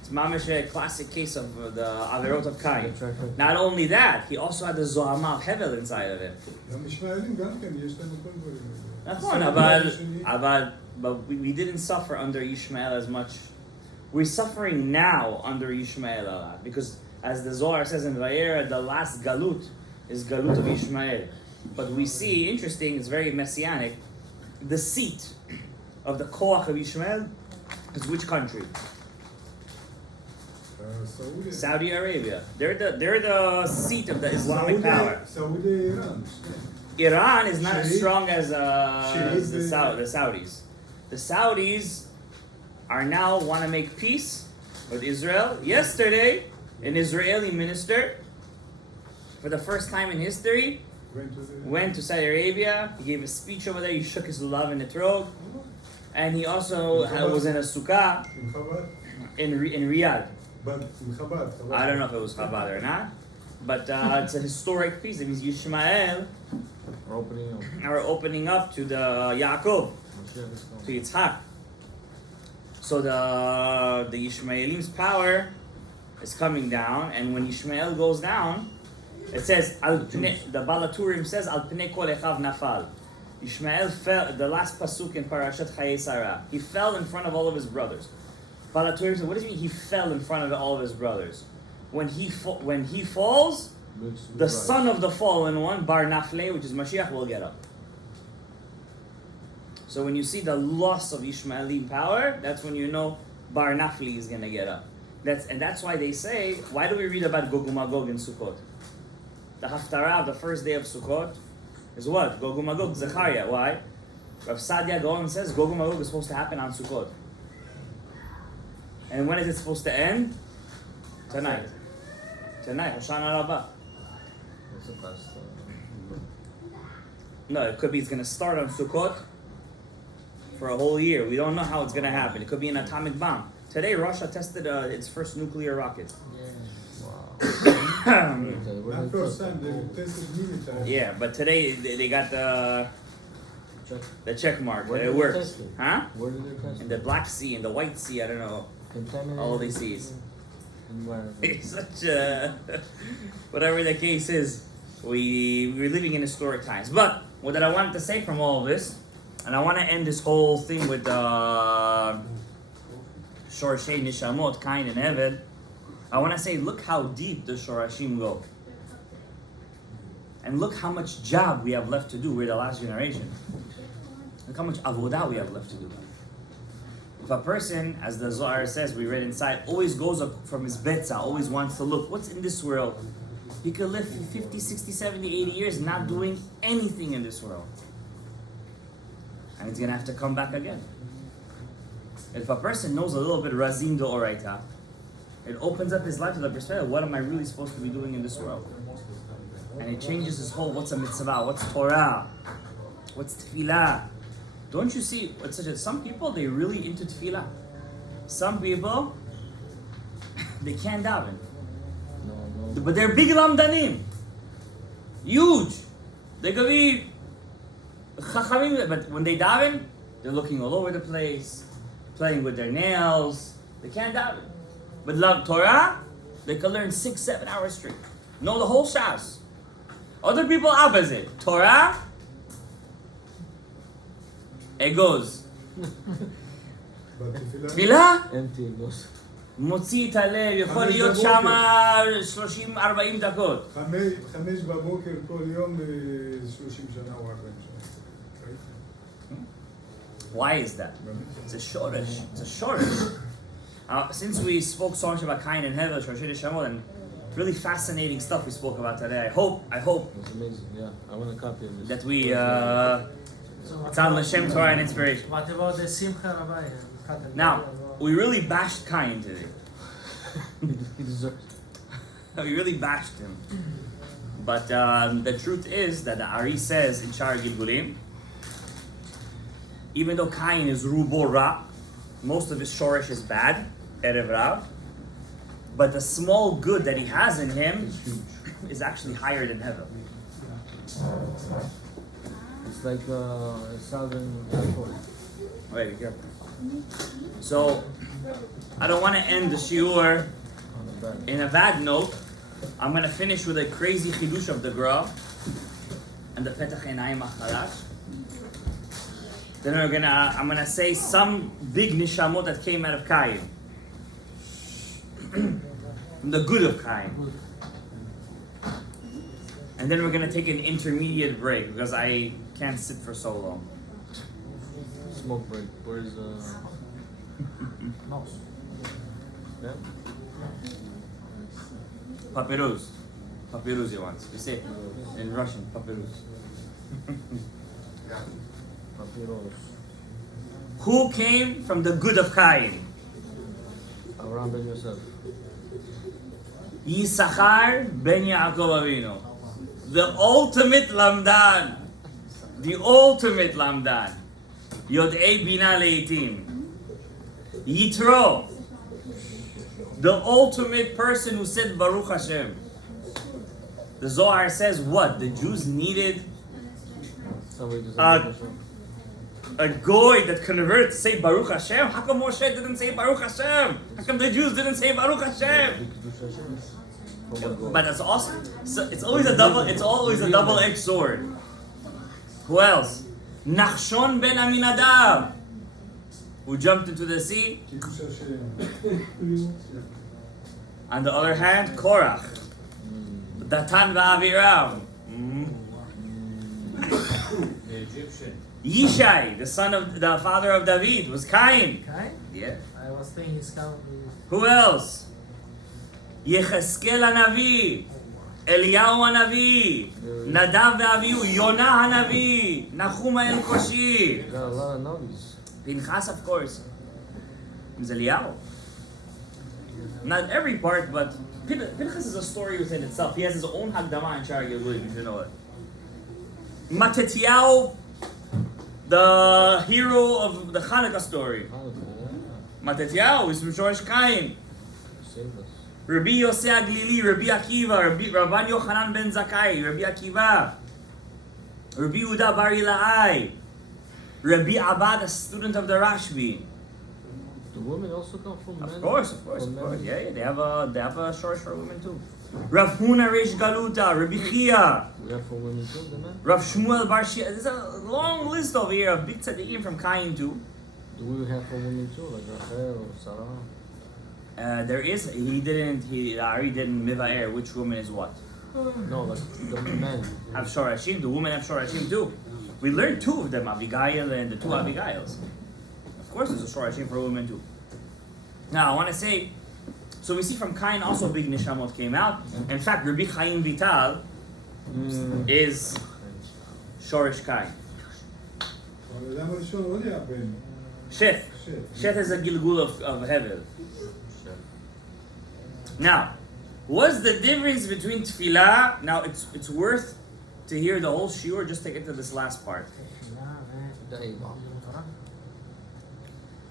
It's mamish a classic case of the Averot of Kayin. Not only that, he also had the Zohama of Hevel inside of it. גם ישמעאלים גם כן, יש להם כל דברים האלה. נכון, but we didn't suffer under Ishmael as much. We're suffering now under Ishmael a lot. Because as the Zohar says in Vayera, the last Galut is Galut of Ishmael. But we see, interesting, it's very messianic, the seat of the Koach of Ishmael is which country? Saudi Arabia. They're the seat of the Islamic power. Saudi, Iran. Iran is not as strong as the Saudis. The Saudis are now want to make peace with Israel. Yesterday, an Israeli minister, for the first time in history, went to Saudi Arabia. He gave a speech over there. He shook his lulav in the throat, and he also was in a sukkah in Riyadh. But I don't know if it was Chabad or not, but it's a historic piece. It means Yishmael are opening up to the Yaakov, to Yitzhak. So the Yishmaelim's power is coming down, and when Yishmael goes down, it says the Balaturim says Al Pnei Kol Echav Nafal. Yishmael fell. The last pasuk in Parashat Chayei Sarah. He fell in front of all of his brothers. Balaturim said, what does it mean? He fell in front of all of his brothers. When he falls, the son of the fallen one, Bar Nafle, which is Mashiach, will get up. So when you see the loss of Ishmaelim power, that's when you know Bar Nafli is going to get up. That's why they say, why do we read about Gog Magog in Sukkot? The Haftarah of the first day of Sukkot is what? Gog Magog, Zechariah. Why? Rav Sadia Gaon says Gog Magog is supposed to happen on Sukkot. And when is it supposed to end? Tonight. Hoshana Raba. No, it could be it's going to start on Sukkot for a whole year. We don't know how it's going to happen. It could be an atomic bomb. Today, Russia tested its first nuclear rocket. Not first time, they tested military. Yeah, but today they got the check mark. It works. Huh? Where did they test In the Black Sea, in the White Sea, I don't know. All these seas. It's such a... Whatever the case is, we're living in historic times. But what I wanted to say from all of this, and I want to end this whole thing with Shorshei Nishamot, Kayin and Hevel. I want to say, look how deep the Shorashim go. And look how much job we have left to do. We're the last generation. Look how much avodah we have left to do. If a person, as the Zohar says, we read inside, always goes up from his betza, always wants to look, what's in this world? He could live for 50, 60, 70, 80 years not doing anything in this world. and he's gonna have to come back again. If a person knows a little bit Razin do Oraita, it opens up his life to the perspective, what am I really supposed to be doing in this world? And it changes his whole, what's a mitzvah, what's Torah, what's tefillah. Don't you see, some people, they're really into tefillah. Some people, they can't daven. No. But they're big lamdanim. Huge. They could be chachamim, but when they daven, they're looking all over the place, playing with their nails. They can't daven. But love Torah, they can learn 6-7 hours straight. Know the whole Shas. Other people opposite. Torah, it goes. But tefillah, תפילה, empty it goes. מוציא את הלב, יכול להיות שמה 30-40 דקות. 5 בבוקר כל יום 30 שנה או 40 שנה. Why is that? It's a shortage. It's a shortage. Since we spoke so much about Kayin and Hevel, Shoshana Shamot, and really fascinating stuff we spoke about today. I hope It's amazing, yeah. I want a copy of this. that we it's on L'Shem Torah and inspiration. What about the Simcha Rabbi? Now, we really bashed Kayin today. He deserves it. We really bashed him. But the truth is that the Ari says in Shar Gilgulim, even though Kayin is Rubo Ra, most of his Shoresh is bad, Erev Rav, but the small good that he has in him is actually higher than Hevel. It's like a southern apple. Wait, be careful. So, I don't want to end the shiur On the back. in a bad note. I'm going to finish with a crazy chidush of the Gra and the Petach Einayim Acharash. Then I'm gonna say some big nishamot that came out of Kayin. From the good of Kayin. And then we're gonna take an intermediate break because I can't sit for so long. Smoke break. Where's Mouse. yeah? Papiruz. Papiruz you want. You say in Russian, papiruz. Papiros. Who came from the good of Kayin? Around Ben Yosef. Yisachar ben Yaakov Avinu. The ultimate Lamdan. The ultimate Lamdan. Yod'ei Bina Leitim. Yitro. The ultimate person who said Baruch Hashem. The Zohar says what? The Jews needed Somebody just a goy that converted to say Baruch Hashem. How come Moshe didn't say Baruch Hashem? How come the Jews didn't say Baruch Hashem? But that's awesome. So it's always a double-edged sword. Who else? Nachshon ben Aminadab, who jumped into the sea. On the other hand, Korach, Datan va'Aviram. The Egyptian. Yishai, the son of the father of David, was Kayin. Kain? Yeah. I was thinking he's coming. Who else? Yecheskel Hanavi, Eliyahu Hanavi, Nadav ve'Avihu, Yonah Hanavi, Nachum HaElkoshi, got a lot of notice. Pinchas, of course. It was Eliyahu. Not every part, but Pinchas is a story within itself. He has his own Hagdama in Shar Gilgulim, you should know it. Matityahu, the hero of the Hanukkah story. Matityahu is from Shoresh Kayin. Save us. Rabbi Yosef Aglili, Rabbi Akiva, Rabban Yochanan ben Zakkai, Rabbi Akiva, Rabbi Yehuda Bar Ilai, Rabbi Abba, the student of the Rashbi. The women also come from men? Of course. From men? Yeah, they have a shortage for women too. Rav Huna Reish Galuta, Rabbi Chia, We have for women too, the men? Rav Shmuel Bar Shia. There's a long list over here of big tzaddikim from Kayin too. Do we have for women too, like Rachel or Sarah? There is. Ari didn't mivaer which woman is what. No, like the men. Have shorashim. The women have shorashim too. We learned two of them, Abigail and the two Abigails. Of course, there's a shorashim for women too. Now I want to say, so we see from Kayin also big nishamot came out. In fact, Rabbi Chaim Vital is shorish Kayin. אבל אדם הראשון לא נהיה בן. Sheth. Sheth is a gilgul of Hevel. Now, what's the difference between tefillah? Now, it's worth to hear the whole shiur, just to get to this last part.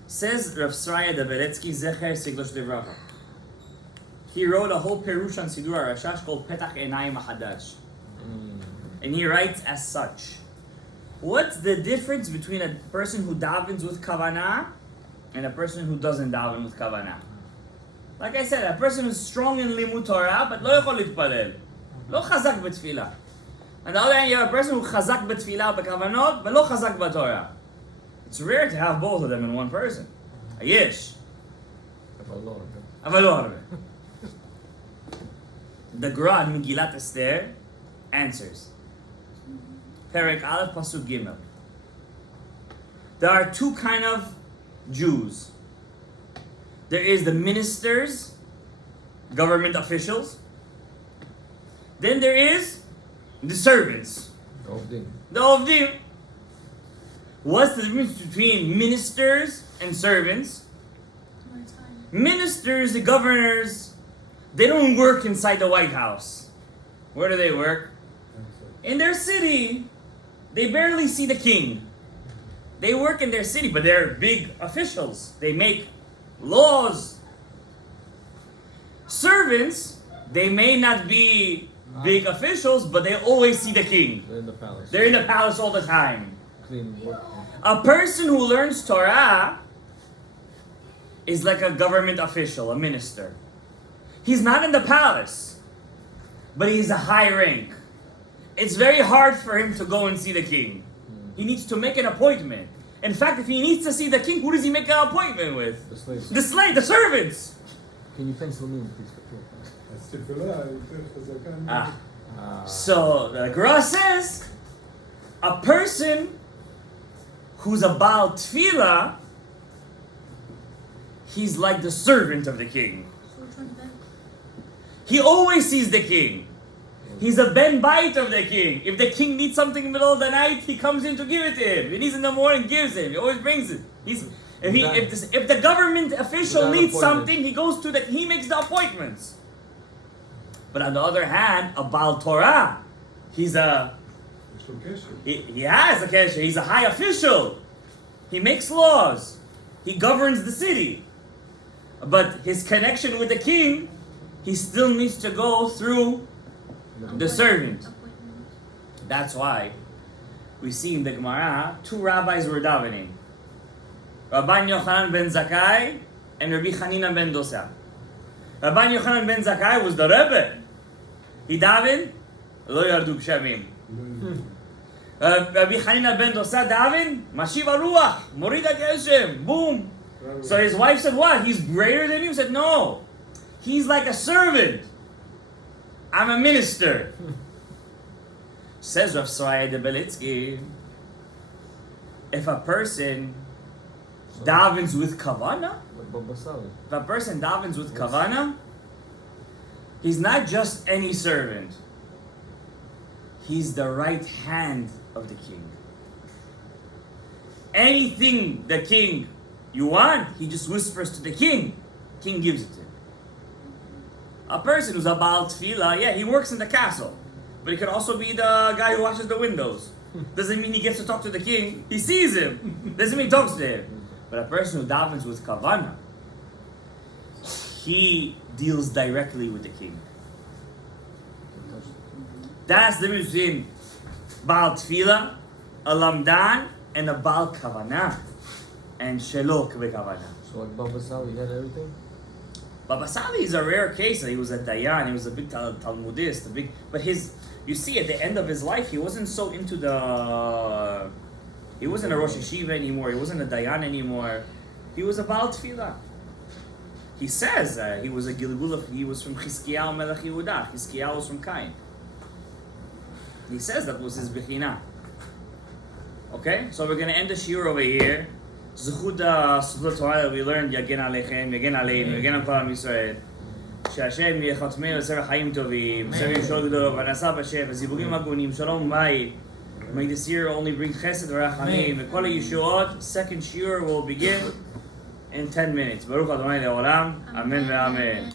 Says Rav Sraya Daberetsky, Zecher Siglosh Devracha. He wrote a whole perush on Sidur HaRashash called Petach Einayim HaChadash. And he writes as such. What's the difference between a person who davens with kavanah and a person who doesn't daven with kavanah? Like I said, a person who's strong in limud Torah, but lo yachol litpalel. Lo chazak b'tfilah. On the other hand, you have a person who chazak b'tfilah b'kavanot, but lo chazak b'Torah. It's rare to have both of them in one person. Yesh. אבל לא הרבה. The Gra in Megillat Esther answers. Perek Aleph Pasuk Gimel. There are two kind of Jews. There is the ministers, government officials. Then there is the servants. The Ovdim. What's the difference between ministers and servants? Ministers, the governors, they don't work inside the White House. Where do they work? In their city. They barely see the king. They work in their city, but they're big officials. They make laws. Servants, they may not be big officials, but they always see the king. They're in the palace. They're in the palace all the time. Clean work. A person who learns Torah is like a government official, a minister. He's not in the palace, but he's a high rank. It's very hard for him to go and see the king. He needs to make an appointment. In fact, if he needs to see the king, who does he make an appointment with? The slaves. The slave, the servants. Can you pencil me in, please? אז תפילה יותר חזקה. So the Gra says, a person who's about tefillah, he's like the servant of the king. He always sees the king. He's a ben bait of the king. If the king needs something in the middle of the night, he comes in to give it to him. If he needs in the morning, gives him. He always brings it. If the government official needs something, he makes the appointments. But on the other hand, a Baal Torah, he has a kesher. He's a high official. He makes laws. He governs the city. But his connection with the king, he still needs to go through the servant. That's why we see in the Gemara, two rabbis were davening. Rabban Yochanan ben Zakkai and Rabbi Chanina ben Dosa. Rabban Yochanan ben Zakkai was the Rebbe. He davened, lo yardu gshamim. Rabbi Chanina ben Dosa davened, mashiv haruach, morid hageshem, boom. So his wife said, what? He's greater than you? He said, no. He's like a servant. I'm a minister. Says Rav Sraya Debelitsky, if a person davens with kavana, he's not just any servant. He's the right hand of the king. Anything the king you want, he just whispers to the king. King gives it to him. A person who's a Baal Tefillah, yeah, he works in the castle. But he could also be the guy who washes the windows. Doesn't mean he gets to talk to the king. He sees him. Doesn't mean he talks to him. But a person who davens with Kavanah, he deals directly with the king. That's the difference between Baal Tefillah, a Lamdan, and a Baal Kavanah. And Shelo Kavanah. So like Baba Sali, he had everything? Baba Sali is a rare case. He was a Dayan, he was a big Talmudist, but you see at the end of his life, he wasn't so into he wasn't a Rosh Yeshiva anymore, he wasn't a Dayan anymore, he was a Baal Tefillah. He says he was a Gilgul, he was from Chizkiyahu Melech Yehuda, Chizkiyahu was from Kayin. He says that was his Bechina. Okay, so we're going to end the shiur over here. זכות הספרות התורה we learned יגן עליכם, יגן עלינו, יגן על כל עם ישראל. שהשם יהיה חותמנו לספר חיים טובים, ספר ישועות גדולות, ונעשה בשם, וזיווגים הגונים, שלום בית, May this year only bring chesed v'rachamim. V'kol ha'yeshuot. Second shiur will begin in 10 minutes. Baruch Adonai le'olam. Amen ve'amen.